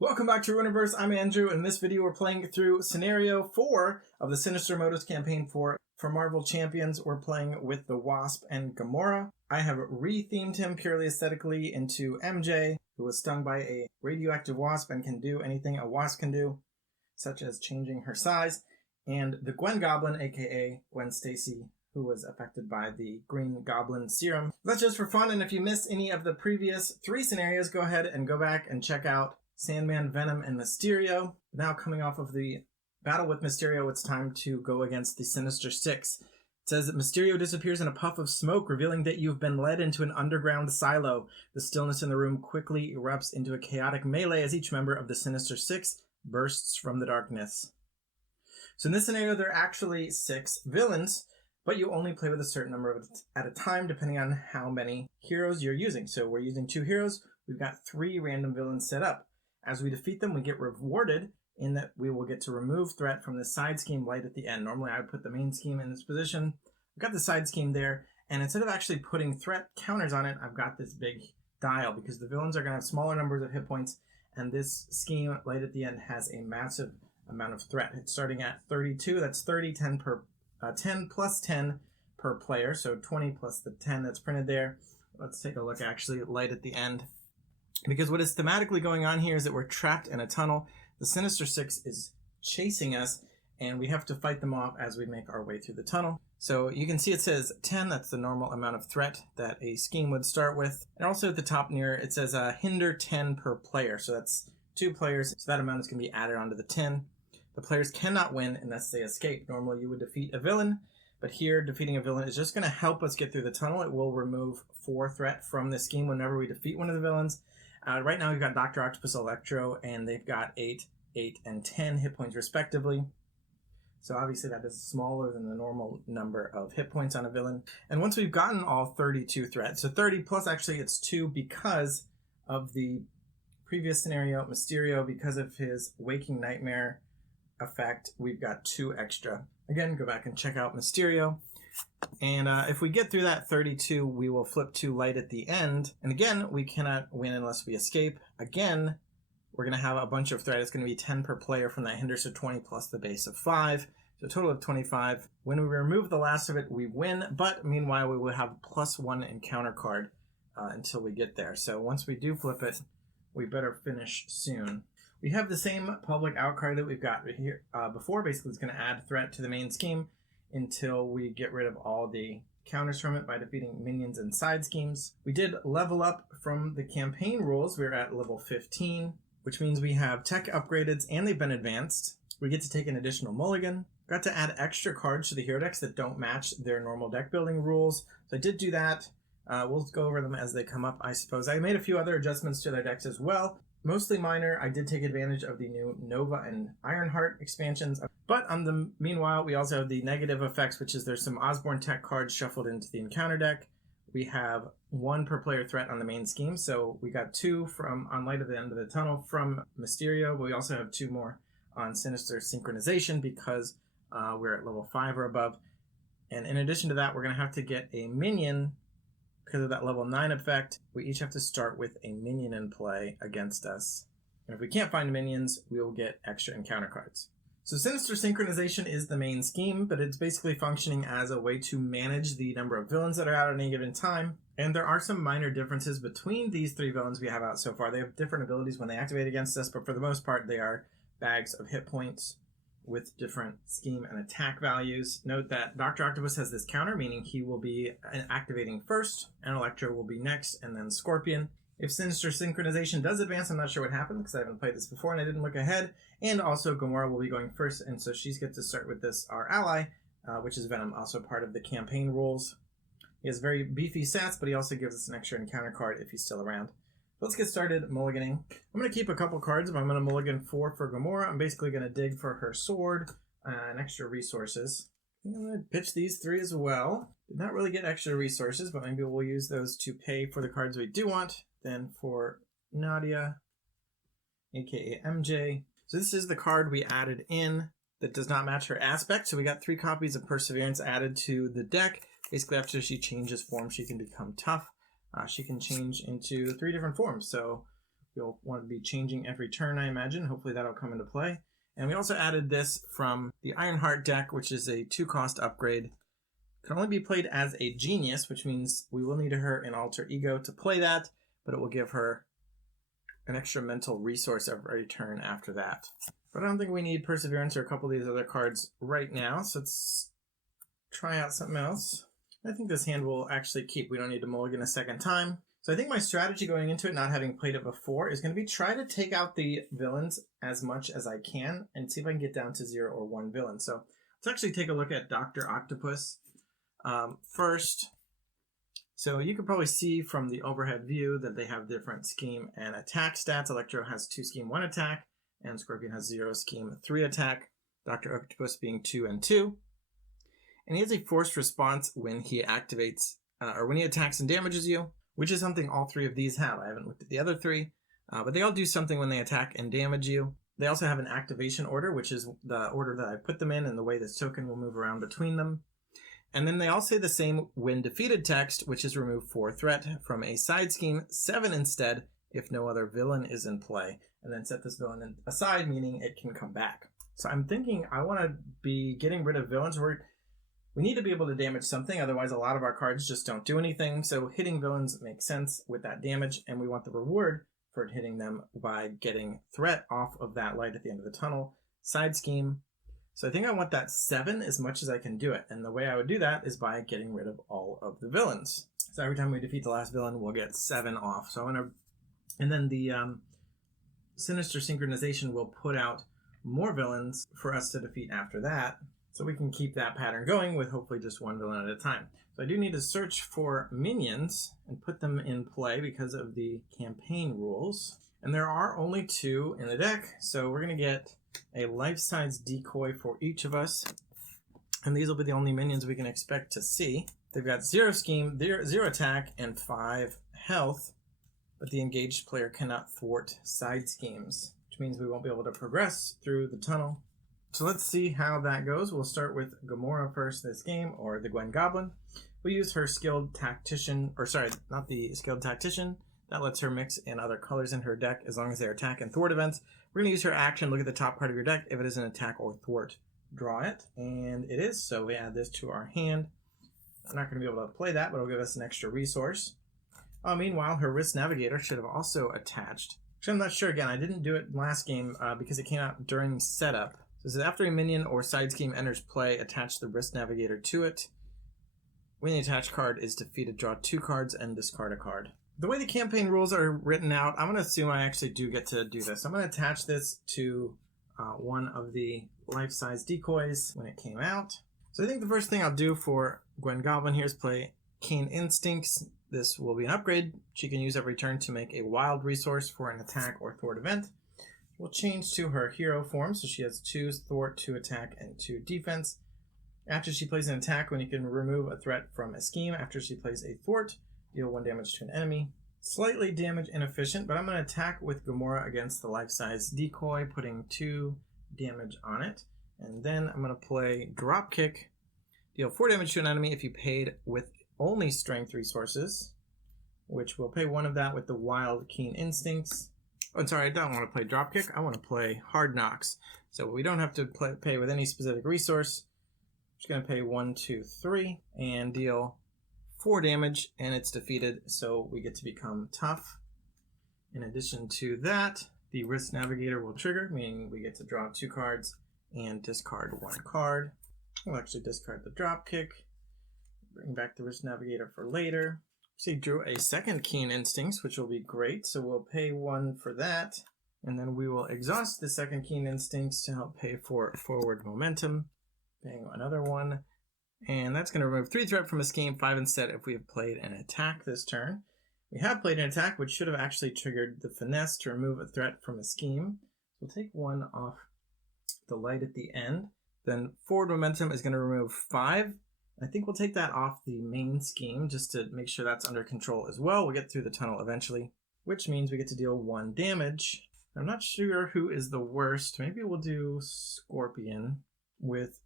Welcome back to Ruiniverse. I'm Andrew. In this video, we're playing through Scenario 4 of the Sinister Motives campaign for Marvel Champions. We're playing with the Wasp and Gamora. I have rethemed him purely aesthetically into MJ, who was stung by a radioactive wasp and can do anything a wasp can do, such as changing her size, and the Gwen Goblin, a.k.a. Gwen Stacy, who was affected by the Green Goblin serum. That's just for fun, and if you missed any of the previous 3 scenarios, go ahead and go back and check out Sandman, Venom, and Mysterio. Now coming off of the battle with Mysterio, it's time to go against the Sinister Six. It says that Mysterio disappears in a puff of smoke, revealing that you've been led into an underground silo. The stillness in the room quickly erupts into a chaotic melee as each member of the Sinister Six bursts from the darkness. So in this scenario, there are actually 6 villains, but you only play with a certain number of at a time, depending on how many heroes you're using. So we're using 2 heroes. We've got 3 random villains set up. As we defeat them, we get rewarded in that we will get to remove threat from the side scheme right at the end. Normally, I would put the main scheme in this position. I've got the side scheme there, and instead of actually putting threat counters on it, I've got this big dial because the villains are going to have smaller numbers of hit points, and this scheme right at the end has a massive amount of threat. It's starting at 32. That's 30, 10 plus 10 per player, so 20 plus the 10 that's printed there. Let's take a look actually right at the end. Because what is thematically going on here is that we're trapped in a tunnel. The Sinister Six is chasing us, and we have to fight them off as we make our way through the tunnel. So you can see it says 10, that's the normal amount of threat that a scheme would start with. And also at the top near, it says hinder 10 per player. So that's 2 players, so that amount is going to be added onto the 10. The players cannot win unless they escape. Normally you would defeat a villain, but here defeating a villain is just going to help us get through the tunnel. It will remove 4 threat from the scheme whenever we defeat one of the villains. Right now we've got Dr. Octopus, Electro, and they've got 8, 8, and 10 hit points respectively. So obviously that is smaller than the normal number of hit points on a villain. And once we've gotten all 32 threats, so 30 plus actually it's 2 because of the previous scenario, Mysterio, because of his Waking Nightmare effect, we've got 2 extra. Again, go back and check out Mysterio. And if we get through that 32, we will flip to light at the end. And again, we cannot win unless we escape. Again, we're going to have a bunch of threat. It's going to be 10 per player from that hinder, so 20 plus the base of 5. So a total of 25. When we remove the last of it, we win. But meanwhile, we will have +1 encounter card until we get there. So once we do flip it, we better finish soon. We have the same public outcry that we've got here before. Basically, it's going to add threat to the main scheme until we get rid of all the counters from it by defeating minions and side schemes. We did level up from the campaign rules. We're at level 15, which means we have tech upgraded and they've been advanced. We get to take an additional mulligan. Got to add extra cards to the hero decks that don't match their normal deck building rules. So I did do that. We'll go over them as they come up, I suppose. I made a few other adjustments to their decks as well. Mostly minor. I did take advantage of the new Nova and Ironheart expansions. But meanwhile, we also have the negative effects, which is there's some Osborne tech cards shuffled into the encounter deck. We have 1 per player threat on the main scheme. So we got 2 on Light at the End of the Tunnel from Mysterio. But we also have 2 more on Sinister Synchronization because we're at level 5 or above. And in addition to that, we're going to have to get a minion. Because of that level 9 effect, we each have to start with a minion in play against us. And if we can't find minions, we will get extra encounter cards. So Sinister Synchronization is the main scheme, but it's basically functioning as a way to manage the number of villains that are out at any given time. And there are some minor differences between these 3 villains we have out so far. They have different abilities when they activate against us, but for the most part, they are bags of hit points with different scheme and attack values. Note that Dr. Octopus has this counter, meaning he will be activating first, and Electro will be next, and then Scorpion. If Sinister Synchronization does advance, I'm not sure what happened, because I haven't played this before and I didn't look ahead. And also Gamora will be going first, and so she's get to start with this, our ally, which is Venom, also part of the campaign rules. He has very beefy stats, but he also gives us an extra encounter card if he's still around. Let's get started mulliganing. I'm going to keep a couple cards, but I'm going to mulligan 4 for Gamora. I'm basically going to dig for her sword and extra resources. I'm going to pitch these 3 as well. Did not really get extra resources, but maybe we'll use those to pay for the cards we do want. Then for Nadia, a.k.a. MJ. So this is the card we added in that does not match her aspect. So we got 3 copies of Perseverance added to the deck. Basically, after she changes form, she can become tough. She can change into 3 different forms. So you'll want to be changing every turn, I imagine. Hopefully that'll come into play. And we also added this from the Ironheart deck, which is a 2-cost upgrade. Can only be played as a genius, which means we will need her in alter ego to play that, but it will give her an extra mental resource every turn after that. But I don't think we need Perseverance or a couple of these other cards right now, so let's try out something else. I think this hand will actually keep. We don't need to mulligan a second time. So I think my strategy going into it, not having played it before, is going to be try to take out the villains as much as I can and see if I can get down to 0 or 1 villain. So let's actually take a look at Dr. Octopus first. So you can probably see from the overhead view that they have different scheme and attack stats. Electro has 2 scheme, 1 attack, and Scorpion has 0 scheme, 3 attack. Dr. Octopus being 2 and 2. And he has a forced response when he activates, or when he attacks and damages you, which is something all 3 of these have. I haven't looked at the other 3, but they all do something when they attack and damage you. They also have an activation order, which is the order that I put them in and the way this token will move around between them. And then they all say the same when defeated text, which is remove 4 threat from a side scheme, 7 instead, if no other villain is in play. And then set this villain aside, meaning it can come back. So I'm thinking I want to be getting rid of villains. We need to be able to damage something, otherwise a lot of our cards just don't do anything. So hitting villains makes sense with that damage, and we want the reward for hitting them by getting threat off of that light at the end of the tunnel. Side scheme. So I think I want that 7 as much as I can do it, and the way I would do that is by getting rid of all of the villains. So every time we defeat the last villain, we'll get 7 off. So I want to, and then the Sinister Synchronization will put out more villains for us to defeat after that. So we can keep that pattern going with hopefully just 1 villain at a time. So I do need to search for minions and put them in play because of the campaign rules. And there are only 2 in the deck, so we're going to get a life-size decoy for each of us. And these will be the only minions we can expect to see. They've got 0 scheme, 0 attack, and 5 health. But the engaged player cannot thwart side schemes, which means we won't be able to progress through the tunnel. So let's see how that goes. We'll start with Gamora first this game, or the Gwen Goblin. We use her skilled tactician, or sorry, not the skilled tactician. That lets her mix in other colors in her deck as long as they're attack and thwart events. We're going to use her action, look at the top part of your deck. If it is an attack or thwart, draw it. And it is, so we add this to our hand. I'm not going to be able to play that, but it'll give us an extra resource. Meanwhile, her Risk Navigator should have also attached. Actually, I'm not sure. Again, I didn't do it last game because it came out during setup. So it says after a minion or side scheme enters play, attach the Risk Navigator to it. When the attached card is defeated, draw 2 cards and discard a card. The way the campaign rules are written out, I'm going to assume I actually do get to do this. I'm going to attach this to one of the life-size decoys when it came out. So I think the first thing I'll do for Gwen Goblin here is play Keen Instincts. This will be an upgrade. She can use every turn to make a wild resource for an attack or thwart event. We'll change to her hero form, so she has 2 thwart, 2 attack, and 2 defense. After she plays an attack, when you can remove a threat from a scheme, after she plays a thwart, deal 1 damage to an enemy. Slightly damage inefficient, but I'm going to attack with Gamora against the life-size decoy, putting 2 damage on it. And then I'm going to play Dropkick, deal 4 damage to an enemy if you paid with only strength resources, which will pay 1 of that with the wild Keen Instincts. Oh, sorry, I don't want to play Dropkick. I want to play Hard Knocks. So we don't have to pay with any specific resource. I'm just going to pay 1, 2, 3 and deal 4 damage, and it's defeated, so we get to become tough. In addition to that, the Risk Navigator will trigger, meaning we get to draw 2 cards and discard 1 card. We'll actually discard the Dropkick, bring back the Risk Navigator for later. She drew a second Keen Instincts, which will be great, so we'll pay 1 for that, and then we will exhaust the second Keen Instincts to help pay for forward momentum, paying another 1. And that's going to remove 3 threat from a scheme, 5 instead if we have played an attack this turn. We have played an attack, which should have actually triggered the finesse to remove a threat from a scheme. We'll take 1 off the light at the end. Then forward momentum is going to remove 5. I think we'll take that off the main scheme just to make sure that's under control as well. We'll get through the tunnel eventually, which means we get to deal 1 damage. I'm not sure who is the worst. Maybe we'll do Scorpion with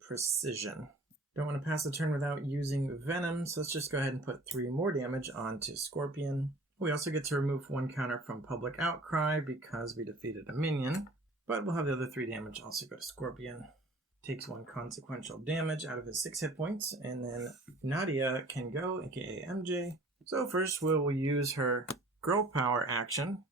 Precision. Don't want to pass the turn without using Venom, so let's just go ahead and put 3 more damage onto Scorpion. We also get to remove one counter from Public Outcry because we defeated a minion, but we'll have the other 3 damage also go to Scorpion. Takes 1 consequential damage out of his 6 hit points, and then Nadia can go, aka MJ. So first we'll use her Girl Power action.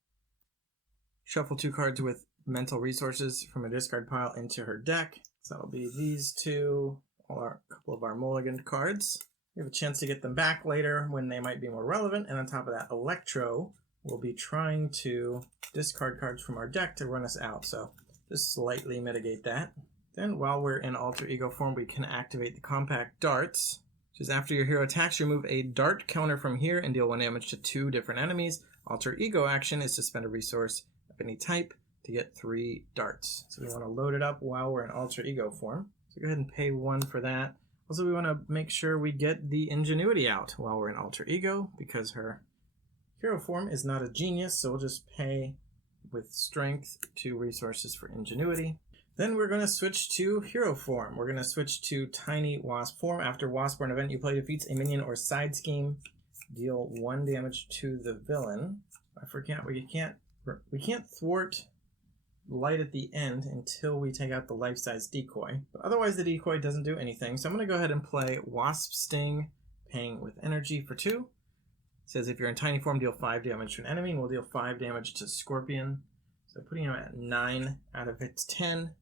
Shuffle 2 cards with mental resources from a discard pile into her deck. So that'll be these 2, a couple of our mulliganed cards. We have a chance to get them back later when they might be more relevant, and on top of that, Electro will be trying to discard cards from our deck to run us out, so just slightly mitigate that. Then while we're in alter ego form, we can activate the compact darts, which is after your hero attacks, remove a dart counter from here and deal 1 damage to 2 different enemies. Alter ego action is to spend a resource of any type to get 3 darts. So we want to load it up while we're in alter ego form. So go ahead and pay 1 for that. Also, we want to make sure we get the Ingenuity out while we're in alter ego, because her hero form is not a genius, so we'll just pay with strength 2 resources for Ingenuity. Then we're going to switch to hero form. We're going to switch to Tiny Wasp form. After Wasp or an event you play defeats a minion or side scheme, deal 1 damage to the villain. I forget, we can't thwart light at the end until we take out the life-size decoy, but otherwise the decoy doesn't do anything. So I'm going to go ahead and play Wasp Sting, paying with energy for 2. It says if you're in tiny form, deal 5 damage to an enemy, and we'll deal 5 damage to Scorpion. So putting him at 9 out of its 10.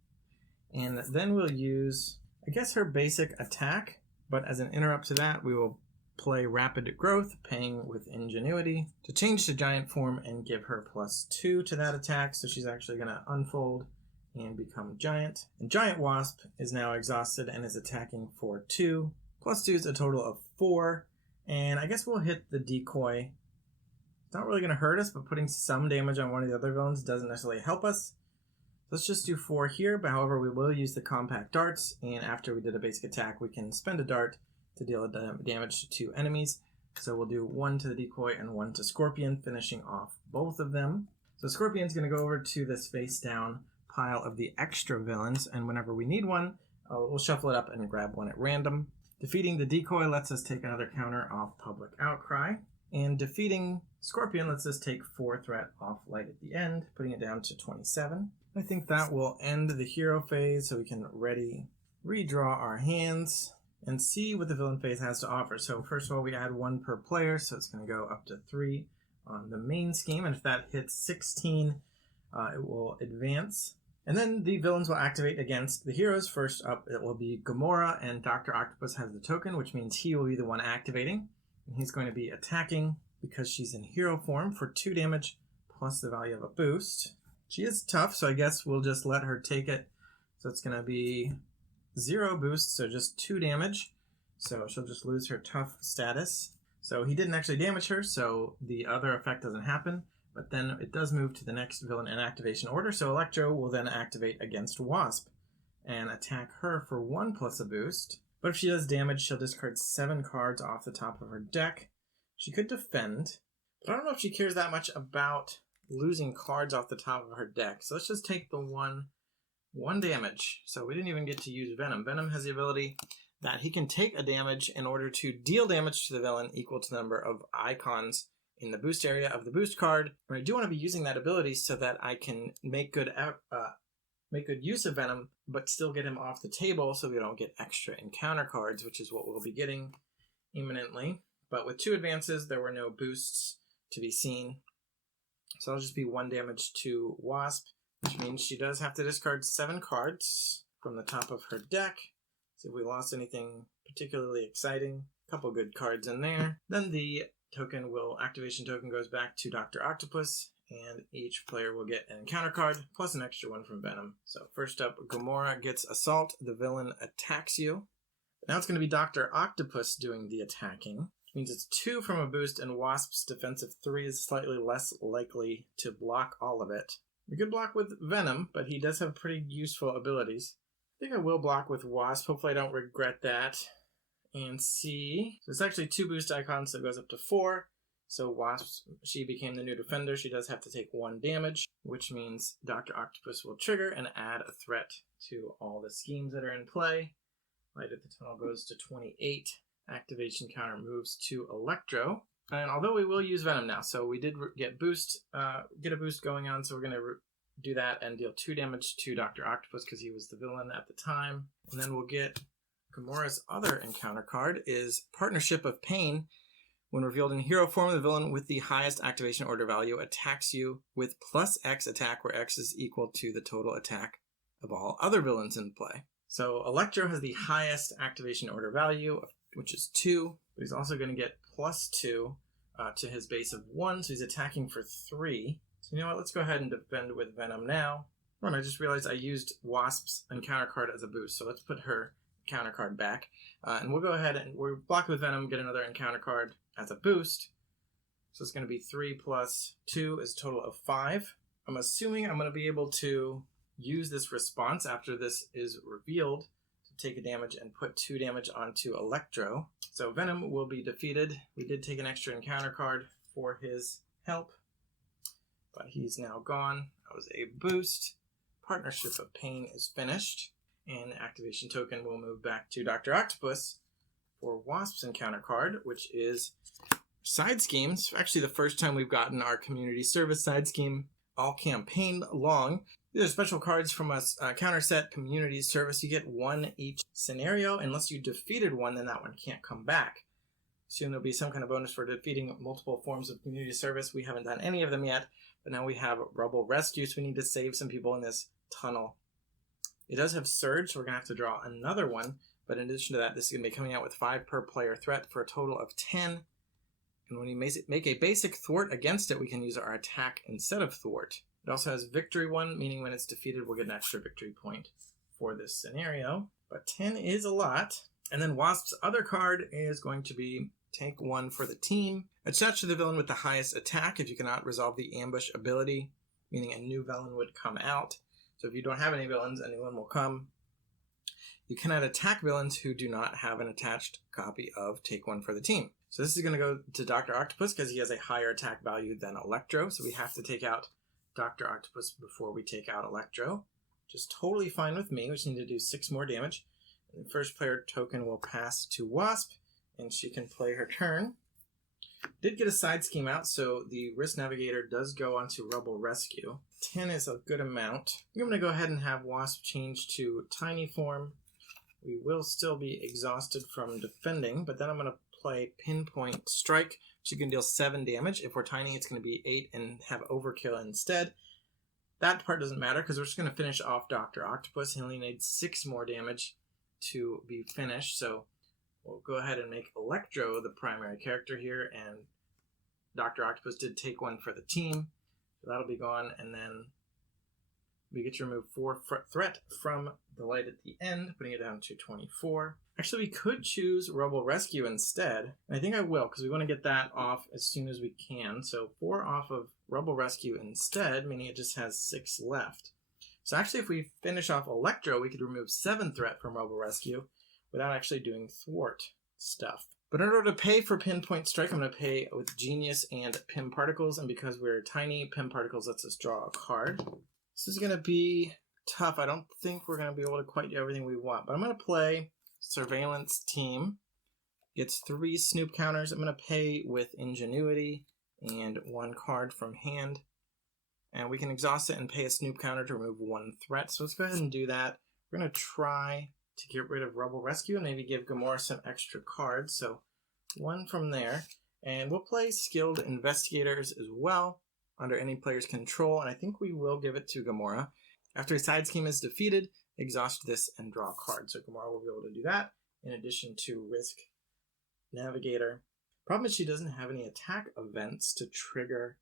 And then we'll use, I guess, her basic attack, but as an interrupt to that, we will play Rapid Growth, paying with Ingenuity, to change to giant form and give her +2 to that attack, so she's actually going to unfold and become giant. And Giant Wasp is now exhausted and is attacking for 2. +2 is a total of 4, and I guess we'll hit the decoy. It's not really going to hurt us, but putting some damage on one of the other villains doesn't necessarily help us. Let's just do 4 here, but however we will use the compact darts, and after we did a basic attack we can spend a dart to deal damage to 2 enemies. So we'll do 1 to the decoy and 1 to Scorpion, finishing off both of them. So Scorpion's going to go over to this face down pile of the extra villains, and whenever we need one, we'll shuffle it up and grab 1 at random. Defeating the decoy lets us take another counter off Public Outcry, and defeating Scorpion lets us take 4 threat off light at the end, putting it down to 27. I think that will end the hero phase, so we can redraw our hands and see what the villain phase has to offer. So first of all, we add 1 per player, so it's going to go up to 3 on the main scheme, and if that hits 16, it will advance. And then the villains will activate against the heroes. First up, it will be Gamora, and Dr. Octopus has the token, which means he will be the one activating. And he's going to be attacking because she's in hero form for 2 damage plus the value of a boost. She is tough, so I guess we'll just let her take it. So it's going to be 0 boost, so just 2 damage. So she'll just lose her tough status. So he didn't actually damage her, so the other effect doesn't happen. But then it does move to the next villain in activation order. So Electro will then activate against Wasp and attack her for 1 plus a boost. But if she does damage, she'll discard 7 cards off the top of her deck. She could defend, but I don't know if she cares that much about losing cards off the top of her deck. So let's just take the 1 damage. So we didn't even get to use Venom. Venom has the ability that he can take a damage in order to deal damage to the villain equal to the number of icons in the boost area of the boost card. And I do want to be using that ability so that I can make good use of Venom, but still get him off the table so we don't get extra encounter cards, which is what we'll be getting imminently. But with 2 advances, there were no boosts to be seen. So I'll just be 1 damage to Wasp, which means she does have to discard 7 cards from the top of her deck. See if we lost anything particularly exciting. A couple good cards in there. Then the activation token goes back to Dr. Octopus, and each player will get an encounter card plus an extra 1 from Venom. So first up, Gamora gets Assault. The villain attacks you. Now it's going to be Dr. Octopus doing the attacking, which means it's 2 from a boost, and Wasp's defensive 3 is slightly less likely to block all of it. We could block with Venom, but he does have pretty useful abilities. I think I will block with Wasp. Hopefully I don't regret that. And see, so it's actually 2 boost icons, so it goes up to 4. So Wasp, she became the new defender. She does have to take 1 damage, which means Dr. Octopus will trigger and add a threat to all the schemes that are in play. Light at the tunnel goes to 28. Activation counter moves to Electro. And although we will use Venom now, so we did get a boost going on, so we're going to do that and deal 2 damage to Dr. Octopus because he was the villain at the time. And then we'll get Gamora's other encounter card is Partnership of Pain. When revealed in hero form, the villain with the highest activation order value attacks you with plus X attack, where X is equal to the total attack of all other villains in play. So Electro has the highest activation order value, which is 2, but he's also going to get plus 2 to his base of 1, so he's attacking for 3. So you know what, let's go ahead and defend with Venom now. Oh, and I just realized I used Wasp's encounter card as a boost, so let's put her encounter card back. And we'll go ahead and we'll block with Venom, get another encounter card as a boost. So it's going to be 3 plus 2 is a total of 5. I'm assuming I'm going to be able to use this response after this is revealed to take a damage and put 2 damage onto Electro. So Venom will be defeated. We did take an extra encounter card for his help, but he's now gone. That was a boost. Partnership of Pain is finished, and activation token will move back to Dr. Octopus for Wasp's encounter card, which is Side Schemes. Actually, the first time we've gotten our community service side scheme all campaign long. These are special cards from us, counter set community service. You get 1 each scenario. Unless you defeated one, then that one can't come back. Soon there'll be some kind of bonus for defeating multiple forms of community service. We haven't done any of them yet, but now we have Rebel Rescue, so we need to save some people in this tunnel. It does have Surge, so we're going to have to draw another one, but in addition to that, this is going to be coming out with 5 per player threat for a total of 10. And when you make a basic thwart against it, we can use our attack instead of thwart. It also has Victory 1, meaning when it's defeated, we'll get an extra victory point for this scenario. But 10 is a lot. And then Wasp's other card is going to be Take 1 for the team. Attach to the villain with the highest attack if you cannot resolve the ambush ability, meaning a new villain would come out. So if you don't have any villains, a new one will come. You cannot attack villains who do not have an attached copy of Take 1 for the team. So this is going to go to Dr. Octopus because he has a higher attack value than Electro. So we have to take out Dr. Octopus before we take out Electro. Just totally fine with me. We just need to do 6 more damage. And the first player token will pass to Wasp, and she can play her turn. Did get a side scheme out, so the Risk Navigator does go onto Rebel Rescue. 10 is a good amount. I'm going to go ahead and have Wasp change to Tiny form. We will still be exhausted from defending, but then I'm going to play Pinpoint Strike, which you can deal 7 damage. If we're Tiny, it's going to be 8 and have Overkill instead. That part doesn't matter because we're just going to finish off Dr. Octopus. He only needs 6 more damage to be finished, so we'll go ahead and make Electro the primary character here, and Dr. Octopus did take 1 for the team, so that'll be gone, and then we get to remove 4 threat from the light at the end, putting it down to 24. Actually, we could choose Rebel Rescue instead, and I think I will, because we want to get that off as soon as we can, so 4 off of Rebel Rescue instead, meaning it just has 6 left. So actually, if we finish off Electro, we could remove 7 threat from Rebel Rescue without actually doing thwart stuff. But in order to pay for Pinpoint Strike, I'm going to pay with Genius and Pim Particles, and because we're Tiny, Pim Particles lets us draw a card. This is going to be tough. I don't think we're going to be able to quite do everything we want, but I'm going to play Surveillance Team. Gets 3 Snoop counters. I'm going to pay with Ingenuity and 1 card from hand. And we can exhaust it and pay a Snoop counter to remove 1 threat. So let's go ahead and do that. We're going to try to get rid of Rebel Rescue and maybe give Gamora some extra cards. So 1 from there. And we'll play Skilled Investigators as well under any player's control. And I think we will give it to Gamora. After a side scheme is defeated, exhaust this and draw a card. So Gamora will be able to do that in addition to Risk Navigator. Problem is she doesn't have any attack events to trigger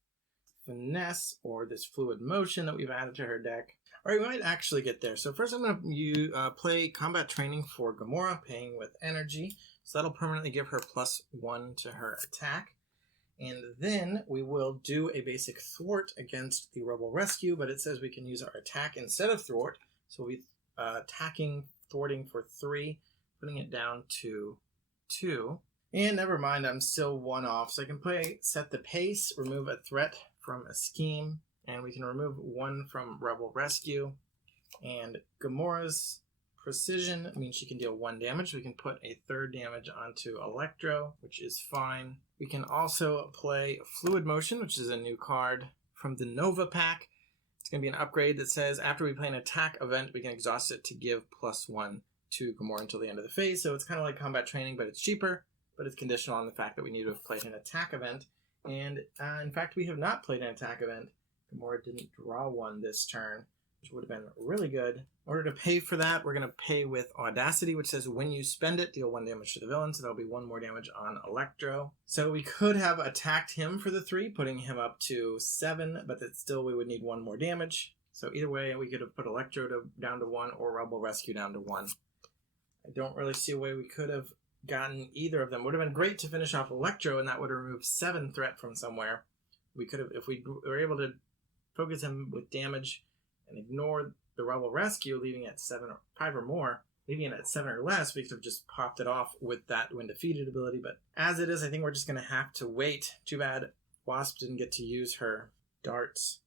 Finesse or this Fluid Motion that we've added to her deck. All right, we might actually get there. So first I'm going to play Combat Training for Gamora, paying with Energy. So that'll permanently give her +1 to her attack. And then we will do a basic thwart against the Rebel Rescue, but it says we can use our attack instead of thwart. So we'll be attacking, thwarting for 3, putting it down to 2. And never mind, I'm still 1 off. So I can play Set the Pace, remove a threat from a scheme, and we can remove 1 from Rebel Rescue. And Gamora's Precision means she can deal 1 damage. We can put a 3rd damage onto Electro, which is fine. We can also play Fluid Motion, which is a new card from the Nova pack. It's going to be an upgrade that says after we play an attack event, we can exhaust it to give +1 to Gamora until the end of the phase. So it's kind of like combat training, but it's cheaper. But it's conditional on the fact that we need to have played an attack event. And in fact, we have not played an attack event. Gamora didn't draw one this turn, which would have been really good. In order to pay for that, we're going to pay with Audacity, which says when you spend it, deal 1 damage to the villain. So that'll be 1 more damage on Electro. So we could have attacked him for the 3, putting him up to 7, but that still we would need 1 more damage. So either way, we could have put Electro down to 1 or Rebel Rescue down to 1. I don't really see a way we could have gotten either of them. Would have been great to finish off Electro, and that would have removed 7 threat from somewhere. We could have, if we were able to focus him with damage and ignore the Rebel Rescue, leaving it at 7 or 5 or more, leaving it at 7 or less, we could have just popped it off with that when defeated ability. But as it is, I think we're just going to have to wait. Too bad Wasp didn't get to use her darts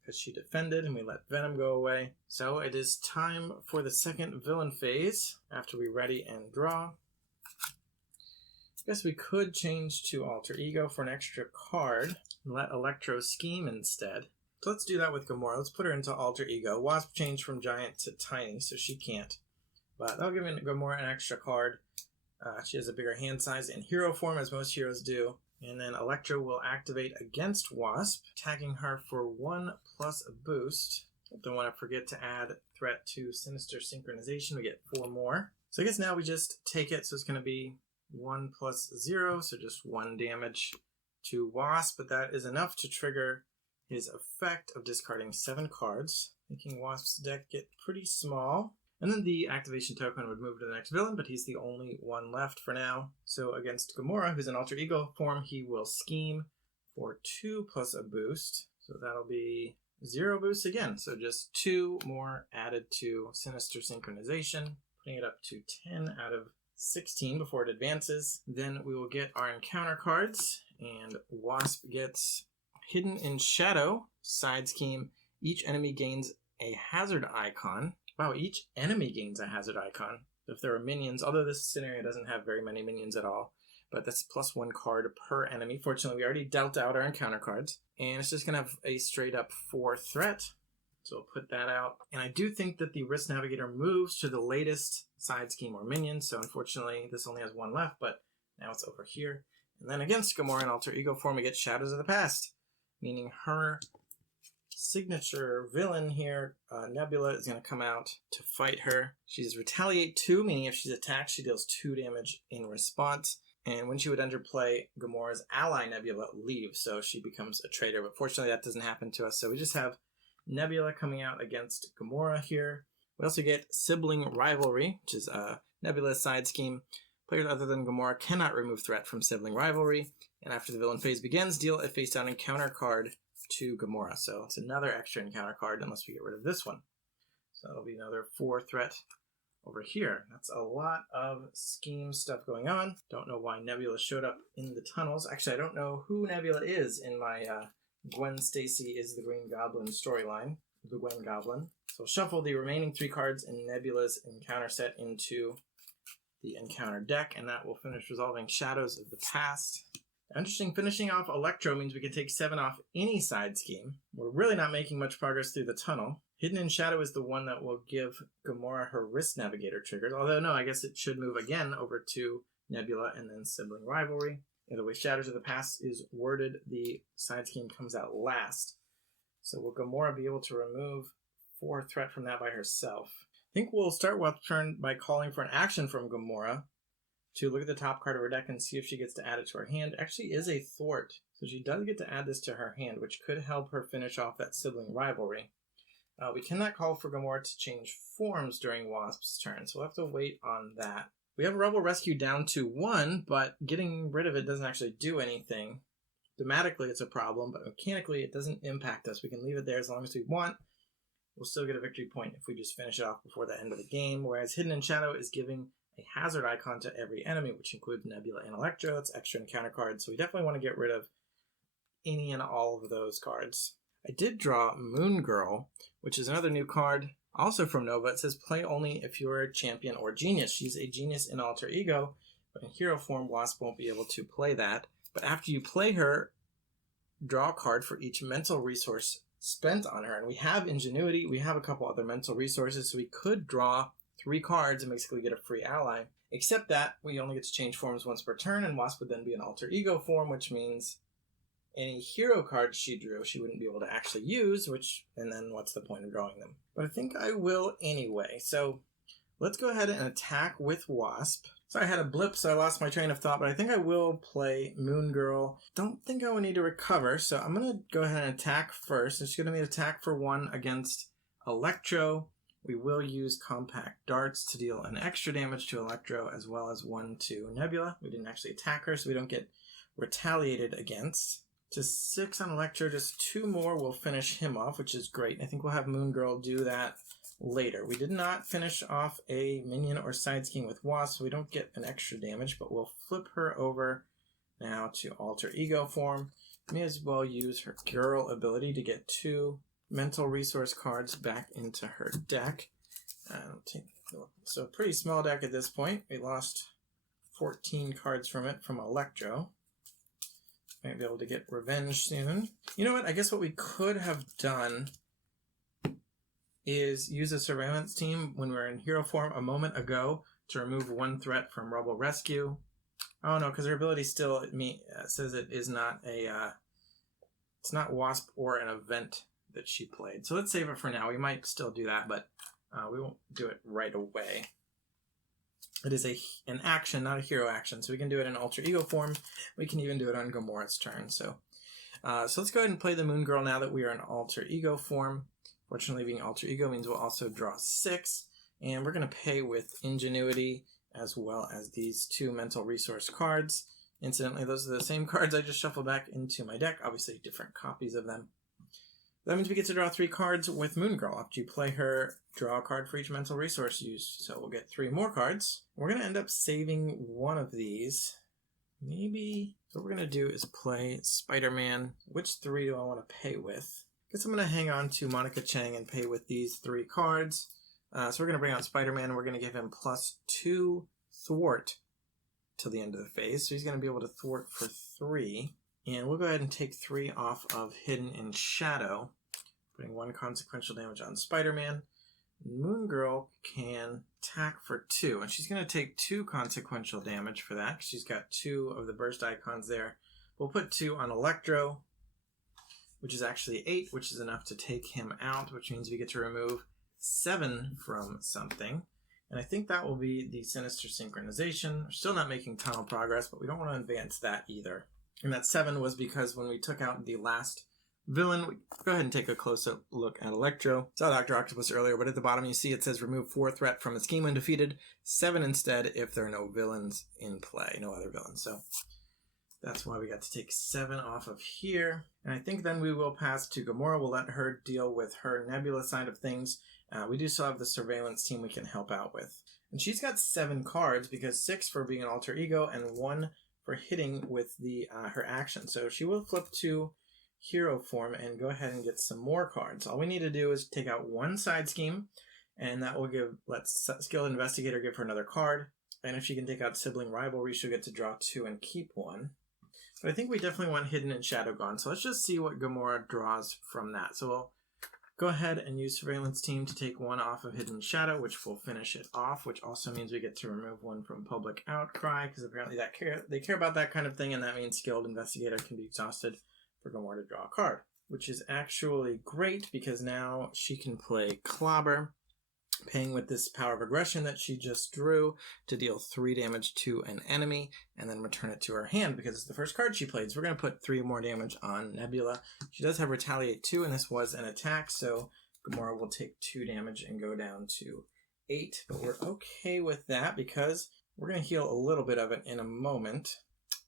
because she defended and we let Venom go away. So it is time for the second villain phase after we ready and draw. I guess we could change to Alter Ego for an extra card and let Electro scheme instead. So let's do that with Gamora. Let's put her into Alter Ego. Wasp changed from giant to tiny, so she can't. But that'll give Gamora an extra card. She has a bigger hand size in hero form, as most heroes do. And then Electro will activate against Wasp, attacking her for 1 plus a boost. Don't want to forget to add threat to Sinister Synchronization. We get 4 more. So I guess now we just take it. So it's going to be 1 plus 0, so just 1 damage to Wasp. But that is enough to trigger his effect of discarding 7 cards, making Wasp's deck get pretty small. And then the activation token would move to the next villain, but he's the only one left for now. So against Gamora, who's in Alter Ego form, he will scheme for 2 plus a boost. So that'll be 0 boost again. So just 2 more added to Sinister Synchronization, putting it up to 10 out of 16 before it advances. Then we will get our encounter cards, and Wasp gets Hidden in Shadow, side scheme. Each enemy gains a hazard icon. Wow, each enemy gains a hazard icon. If there are minions, although this scenario doesn't have very many minions at all, but that's +1 card per enemy. Fortunately, we already dealt out our encounter cards, and it's just going to have a straight up 4 threat. So we'll put that out. And I do think that the Risk Navigator moves to the latest side scheme or minion, so unfortunately this only has 1 left, but now it's over here. And then against Gamora in Alter Ego form, we get Shadows of the Past, meaning her signature villain here, Nebula, is going to come out to fight her. She's Retaliate 2, meaning if she's attacked, she deals 2 damage in response. And when she would enter play, Gamora's ally Nebula leaves, so she becomes a traitor. But fortunately, that doesn't happen to us. So we just have Nebula coming out against Gamora here. We also get Sibling Rivalry, which is Nebula's side scheme. Players other than Gamora cannot remove threat from Sibling Rivalry. And after the villain phase begins, deal a face-down encounter card to Gamora. So it's another extra encounter card unless we get rid of this one. So that'll be another 4 threat over here. That's a lot of scheme stuff going on. Don't know why Nebula showed up in the tunnels. Actually, I don't know who Nebula is in my Gwen Stacy is the Green Goblin storyline, the Gwen Goblin. So shuffle the remaining 3 cards in Nebula's encounter set into the encounter deck, and that will finish resolving Shadows of the Past. Interesting, finishing off Electro means we can take 7 off any side scheme. We're really not making much progress through the tunnel. Hidden in Shadow is the one that will give Gamora her Risk Navigator triggers. Although, no, I guess it should move again over to Nebula and then Sibling Rivalry. The way Shadows of the Past is worded, the side scheme comes out last. So will Gamora be able to remove 4 threat from that by herself? I think we'll start Wasp's turn by calling for an action from Gamora to look at the top card of her deck and see if she gets to add it to her hand. Actually is a thwart, so she does get to add this to her hand, which could help her finish off that Sibling Rivalry. We cannot call for Gamora to change forms during Wasp's turn, so we'll have to wait on that. We have Rebel Rescue down to 1, but getting rid of it doesn't actually do anything. Thematically, it's a problem, but mechanically, it doesn't impact us. We can leave it there as long as we want. We'll still get a victory point if we just finish it off before the end of the game, whereas Hidden in Shadow is giving a hazard icon to every enemy, which includes Nebula and Electro. It's extra encounter cards, so we definitely want to get rid of any and all of those cards. I did draw Moon Girl, which is another new card. Also from Nova, it says play only if you're a champion or genius. She's a genius in alter ego, but in hero form, Wasp won't be able to play that. But after you play her, draw a card for each mental resource spent on her. And we have Ingenuity, we have a couple other mental resources, so we could draw 3 cards and basically get a free ally. Except that we only get to change forms once per turn, and Wasp would then be an alter ego form, which means any hero cards she drew, she wouldn't be able to actually use, and then what's the point of drawing them? But I think I will anyway. So let's go ahead and attack with Wasp. So I had a blip, so I lost my train of thought, but I think I will play Moon Girl. Don't think I will need to recover, so I'm going to go ahead and attack first. It's going to be an attack for 1 against Electro. We will use Compact Darts to deal an extra damage to Electro, as well as 1 to Nebula. We didn't actually attack her, so we don't get retaliated against. Just 6 on Electro, just 2 more will finish him off, which is great. I think we'll have Moon Girl do that later. We did not finish off a minion or side scheme with Wasp, so we don't get an extra damage, but we'll flip her over now to alter ego form. May as well use her girl ability to get 2 mental resource cards back into her deck. So pretty small deck at this point. We lost 14 cards from it from Electro. Might be able to get revenge soon. You know what? I guess what we could have done is use a surveillance team when we were in hero form a moment ago to remove 1 threat from Rebel Rescue. Oh no, because her ability still says it is not it's not Wasp or an event that she played. So let's save it for now. We might still do that, but we won't do it right away. It is an action, not a hero action, so we can do it in alter ego form. We can even do it on Gamora's turn. So let's go ahead and play the Moon Girl now that we are in alter ego form. Fortunately, being alter ego means we'll also draw 6, and we're going to pay with Ingenuity as well as these 2 mental resource cards. Incidentally, those are the same cards I just shuffled back into my deck, obviously different copies of them. That means we get to draw 3 cards with Moon Girl. After you play her, draw a card for each mental resource used. So we'll get 3 more cards. We're going to end up saving one of these. Maybe what we're going to do is play Spider-Man. Which 3 do I want to pay with? I guess I'm going to hang on to Monica Chang and pay with these 3 cards. So we're going to bring out Spider-Man, and we're going to give him +2 thwart till the end of the phase. So he's going to be able to thwart for 3. And we'll go ahead and take 3 off of Hidden in Shadow, putting 1 consequential damage on Spider-Man. Moon Girl can attack for 2, and she's going to take 2 consequential damage for that, because she's got 2 of the burst icons there. We'll put 2 on Electro, which is actually 8, which is enough to take him out, which means we get to remove 7 from something. And I think that will be the Sinister Synchronization. We're still not making ton of progress, but we don't want to advance that either. And that 7 was because when we took out the last villain, we go ahead and take a close-up look at Electro. Saw Dr. Octopus earlier, but at the bottom you see it says remove 4 threat from a scheme when defeated, 7 instead if there are no villains in play, no other villains. So that's why we got to take 7 off of here. And I think then we will pass to Gamora. We'll let her deal with her Nebula side of things. We do still have the surveillance team we can help out with. And she's got 7 cards because 6 for being an alter ego and 1 for hitting with her action. So she will flip to hero form and go ahead and get some more cards. All we need to do is take out 1 side scheme, and that will let Skilled Investigator give her another card. And if she can take out Sibling Rivalry, she'll get to draw 2 and keep 1. But I think we definitely want Hidden in Shadow gone. So let's just see what Gamora draws from that. So we'll go ahead and use Surveillance Team to take 1 off of Hidden Shadow, which will finish it off, which also means we get to remove 1 from Public Outcry, because apparently they care about that kind of thing, and that means Skilled Investigator can be exhausted for Gamora to draw a card, which is actually great because now she can play Clobber, paying with this Power of Aggression that she just drew to deal 3 damage to an enemy and then return it to her hand because it's the first card she played. So we're going to put 3 more damage on Nebula. She does have Retaliate 2, and this was an attack, so Gamora will take 2 damage and go down to 8. But we're okay with that because we're going to heal a little bit of it in a moment.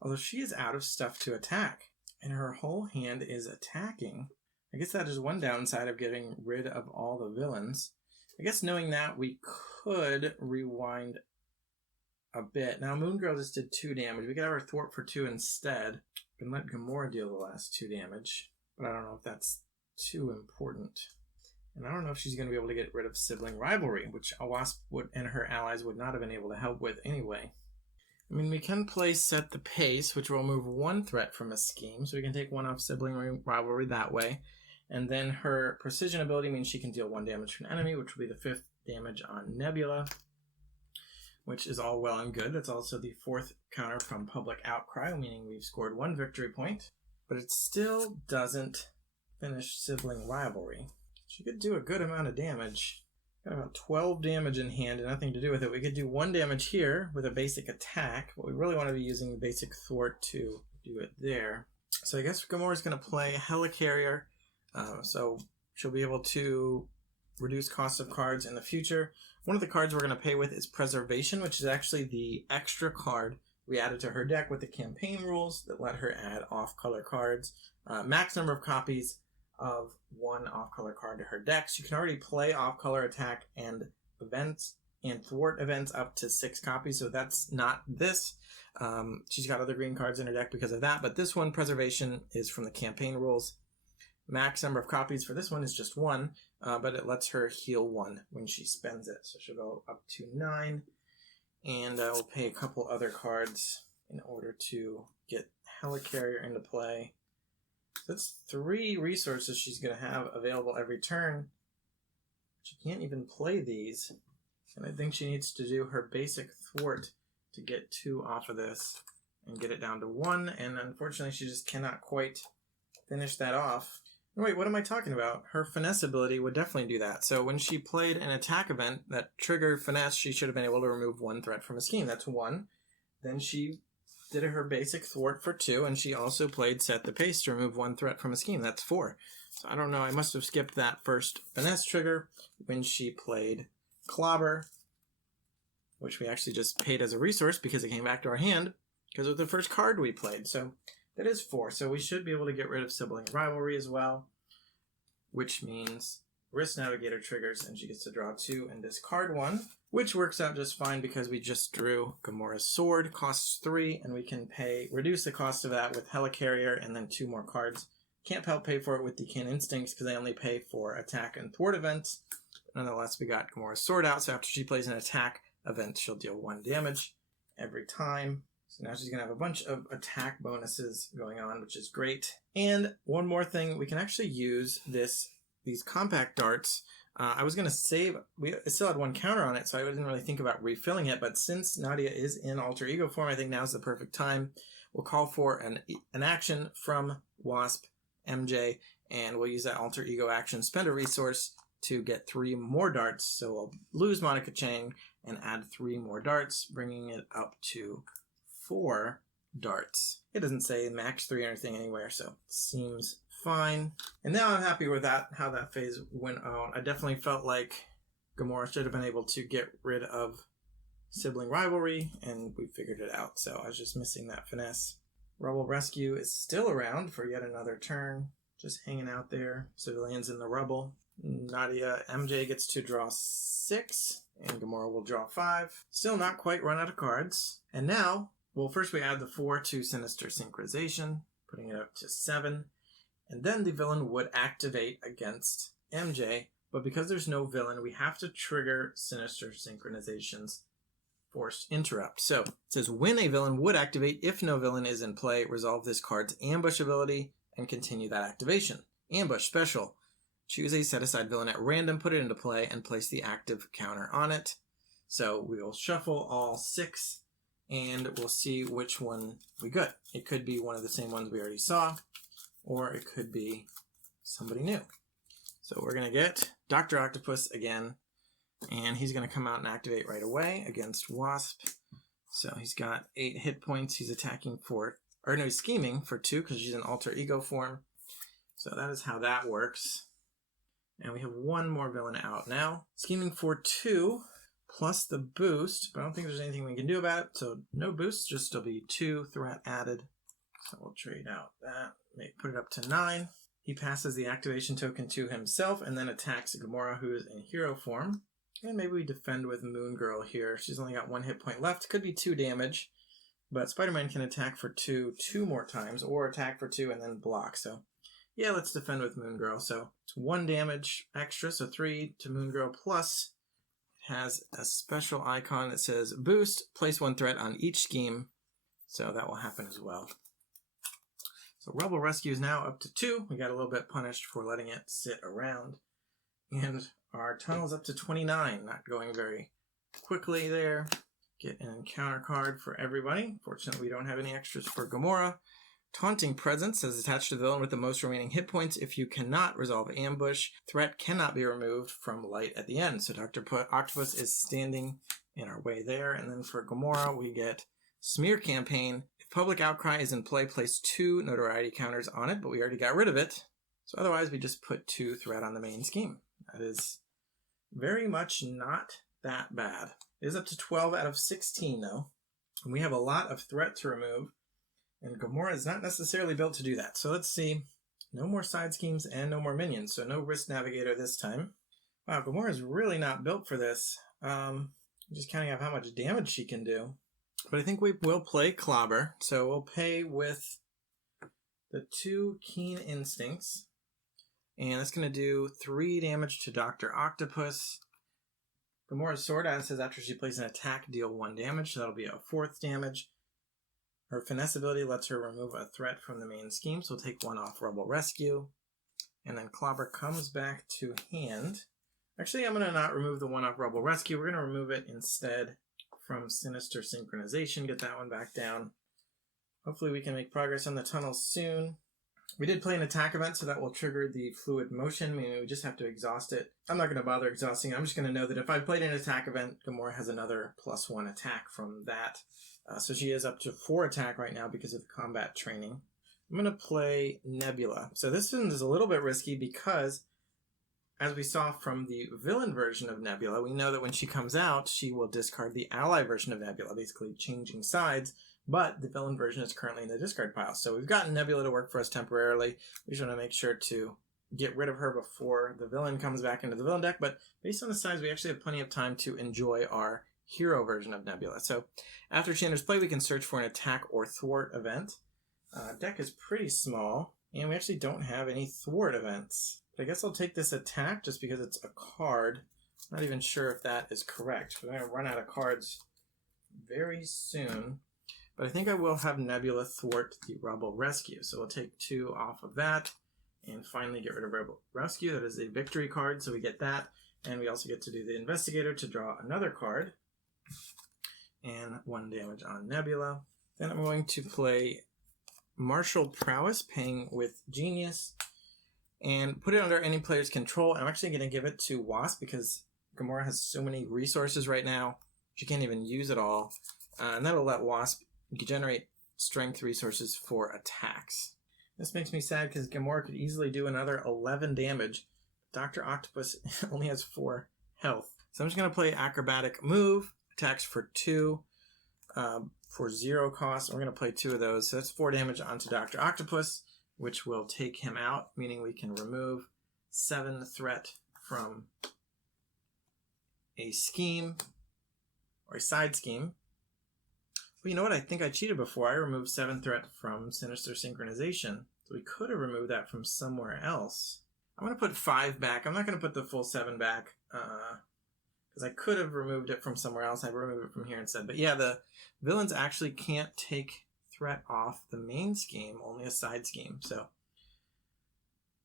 Although she is out of stuff to attack, and her whole hand is attacking. I guess that is one downside of getting rid of all the villains. I guess knowing that, we could rewind a bit. Now, Moon Girl just did 2 damage. We could have her thwart for 2 instead. We can let Gamora deal the last 2 damage. But I don't know if that's too important. And I don't know if she's going to be able to get rid of sibling rivalry, which a Wasp and her allies would not have been able to help with anyway. I mean, we can play Set the Pace, which will remove one threat from a scheme, so we can take one off sibling rivalry that way. And then her Precision ability means she can deal 1 damage to an enemy, which will be the 5th damage on Nebula, which is all well and good. That's also the 4th counter from Public Outcry, meaning we've scored 1 victory point. But it still doesn't finish sibling rivalry. She could do a good amount of damage. Got about 12 damage in hand and nothing to do with it. We could do 1 damage here with a basic attack, but we really want to be using the basic thwart to do it there. So I guess Gamora's going to play Helicarrier, so she'll be able to reduce cost of cards in the future. One of the cards we're going to pay with is Preservation, which is actually the extra card we added to her deck with the campaign rules that let her add off-color cards. Max number of copies of 1 off-color card to her deck. She can already play off-color attack and events and thwart events up to 6 copies, so that's not this. She's got other green cards in her deck because of that, but this one, Preservation, is from the campaign rules. Max number of copies for this one is just 1, but it lets her heal 1 when she spends it, so she'll go up to 9, and we'll pay a couple other cards in order to get Helicarrier into play. So that's 3 resources she's going to have available every turn. She can't even play these. And I think she needs to do her basic thwart to get 2 off of this and get it down to 1. And unfortunately, she just cannot quite finish that off. Wait, what am I talking about? Her finesse ability would definitely do that. So when she played an attack event that triggered finesse, she should have been able to remove 1 threat from a scheme. That's 1. Then she did her basic thwart for 2, and she also played Set the Pace to remove 1 threat from a scheme. That's 4. So I don't know, I must have skipped that first finesse trigger when she played Clobber, which we actually just paid as a resource because it came back to our hand because of the first card we played. So that is 4. So we should be able to get rid of sibling rivalry as well, which means Risk Navigator triggers and she gets to draw 2 and discard 1. Which works out just fine because we just drew Gamora's Sword, costs 3, and we can reduce the cost of that with Helicarrier and then 2 more cards. Can't pay for it with Decaying Instincts because they only pay for attack and thwart events. Nonetheless, we got Gamora's Sword out, so after she plays an attack event, she'll deal 1 damage every time. So now she's going to have a bunch of attack bonuses going on, which is great. And one more thing, we can actually use these compact darts. I was going to save, it still had 1 counter on it, so I didn't really think about refilling it, but since Nadia is in alter ego form, I think now's the perfect time. We'll call for an action from Wasp, MJ, and we'll use that alter ego action, spend a resource to get 3 more darts, so we'll lose Monica Chang and add 3 more darts, bringing it up to 4 darts. It doesn't say max 3 or anything anywhere, so it seems fine. And now I'm happy with how that phase went out. I definitely felt like Gamora should have been able to get rid of sibling rivalry, and we figured it out. So I was just missing that finesse. Rubble Rescue is still around for yet another turn, just hanging out there. Civilians in the rubble. Nadia MJ gets to draw 6, and Gamora will draw 5. Still not quite run out of cards. And now, well, first we add the 4 to Sinister Synchronization, putting it up to 7. And then the villain would activate against MJ, but because there's no villain, we have to trigger Sinister Synchronization's Forced Interrupt. So it says when a villain would activate, if no villain is in play, resolve this card's ambush ability and continue that activation. Ambush special. Choose a set-aside villain at random, put it into play, and place the active counter on it. So we will shuffle all 6, and we'll see which one we got. It could be one of the same ones we already saw, or it could be somebody new. So we're going to get Dr. Octopus again, and he's going to come out and activate right away against Wasp. So he's got 8 hit points. He's attacking he's scheming for 2 because she's in alter ego form. So that is how that works. And we have 1 more villain out now. Scheming for 2 plus the boost, but I don't think there's anything we can do about it. So no boost, just still be 2 threat added. So we'll trade out that. Put it up to 9. He passes the activation token to himself and then attacks Gamora, who is in hero form. And maybe we defend with Moon Girl here. She's only got 1 hit point left. Could be 2 damage. But Spider-Man can attack for 2 more times, or attack for 2 and then block. So Yeah, let's defend with Moon Girl. So it's 1 damage extra, so 3 to Moon Girl, plus it has a special icon that says boost, place 1 threat on each scheme. So that will happen as well. So Rebel Rescue is now up to 2. We got a little bit punished for letting it sit around. And our tunnel is up to 29, not going very quickly there. Get an encounter card for everybody. Fortunately, we don't have any extras for Gamora. Taunting Presence says attach to the villain with the most remaining hit points. If you cannot resolve ambush, threat cannot be removed from light at the end. So Dr. Octopus is standing in our way there. And then for Gamora, we get Smear Campaign. If Public Outcry is in play, place 2 notoriety counters on it, but we already got rid of it. So otherwise, we just put 2 threat on the main scheme. That is very much not that bad. It is up to 12 out of 16, though. And we have a lot of threat to remove. And Gamora is not necessarily built to do that. So let's see. No more side schemes and no more minions. So no Risk Navigator this time. Wow, Gamora is really not built for this. I'm just counting out how much damage she can do. But I think we will play Clobber. So we'll pay with the 2 Keen Instincts. And that's going to do 3 damage to Dr. Octopus. Gamora's Sword Out says after she plays an attack, deal 1 damage. So that'll be a 4th damage. Her Finesse ability lets her remove a threat from the main scheme. So we'll take 1 off Rebel Rescue. And then Clobber comes back to hand. Actually, I'm going to not remove the 1 off Rebel Rescue. We're going to remove it instead from Sinister Synchronization. Get that one back down. Hopefully we can make progress on the tunnel soon. We did play an attack event, so that will trigger the fluid motion, meaning we just have to exhaust it. I'm not going to bother exhausting it. I'm just going to know that if I played an attack event, Gamora has another +1 attack from that. So she is up to 4 attack right now because of the combat training. I'm going to play Nebula. So this one is a little bit risky because, as we saw from the villain version of Nebula, we know that when she comes out, she will discard the ally version of Nebula, basically changing sides. But the villain version is currently in the discard pile. So we've gotten Nebula to work for us temporarily. We just want to make sure to get rid of her before the villain comes back into the villain deck. But based on the size, we actually have plenty of time to enjoy our hero version of Nebula. So after she enters play, we can search for an attack or thwart event. Deck is pretty small, and we actually don't have any thwart events. But I guess I'll take this attack just because it's a card. I'm not even sure if that is correct. We're going to run out of cards very soon. But I think I will have Nebula thwart the Rebel Rescue. So we'll take 2 off of that and finally get rid of Rebel Rescue. That is a victory card, so we get that. And we also get to do the Investigator to draw another card. And 1 damage on Nebula. Then I'm going to play Martial Prowess, paying with Genius, and put it under any player's control. I'm actually going to give it to Wasp because Gamora has so many resources right now. She can't even use it all. And that'll let Wasp generate strength resources for attacks. This makes me sad because Gamora could easily do another 11 damage. Dr. Octopus only has 4 health. So I'm just going to play Acrobatic Move. Attacks for 2 for 0 cost. We're going to play 2 of those. So that's 4 damage onto Dr. Octopus, which will take him out, meaning we can remove 7 threat from a scheme or a side scheme. Well, you know what? I think I cheated before. I removed 7 threat from Sinister Synchronization. So we could have removed that from somewhere else. I'm going to put 5 back. I'm not going to put the full 7 back because I could have removed it from somewhere else. I removed it from here instead. But yeah, the villains actually can't take threat off the main scheme, only a side scheme. So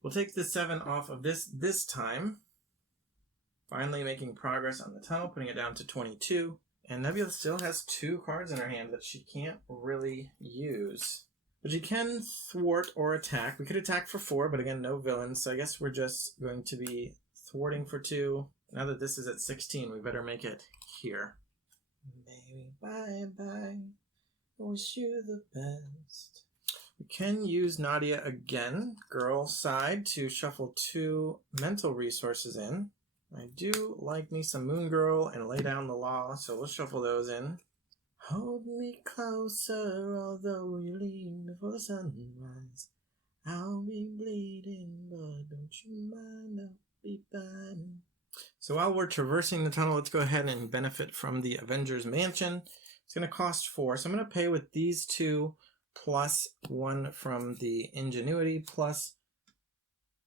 we'll take the 7 off of this time. Finally making progress on the tunnel, putting it down to 22. And Nebula still has 2 cards in her hand that she can't really use. But she can thwart or attack. We could attack for 4, but again, no villains. So I guess we're just going to be thwarting for 2. Now that this is at 16, we better make it here. Baby, bye-bye. I wish you the best. We can use Nadia again, girl side, to shuffle 2 mental resources in. I do like me some Moon Girl and Lay Down the Law, so we'll shuffle those in. Hold me closer, although you leave before the sunrise. I'll be bleeding, but don't you mind, I'll be fine. So while we're traversing the tunnel, let's go ahead and benefit from the Avengers Mansion. It's going to cost 4, so I'm going to pay with these 2 plus 1 from the Ingenuity plus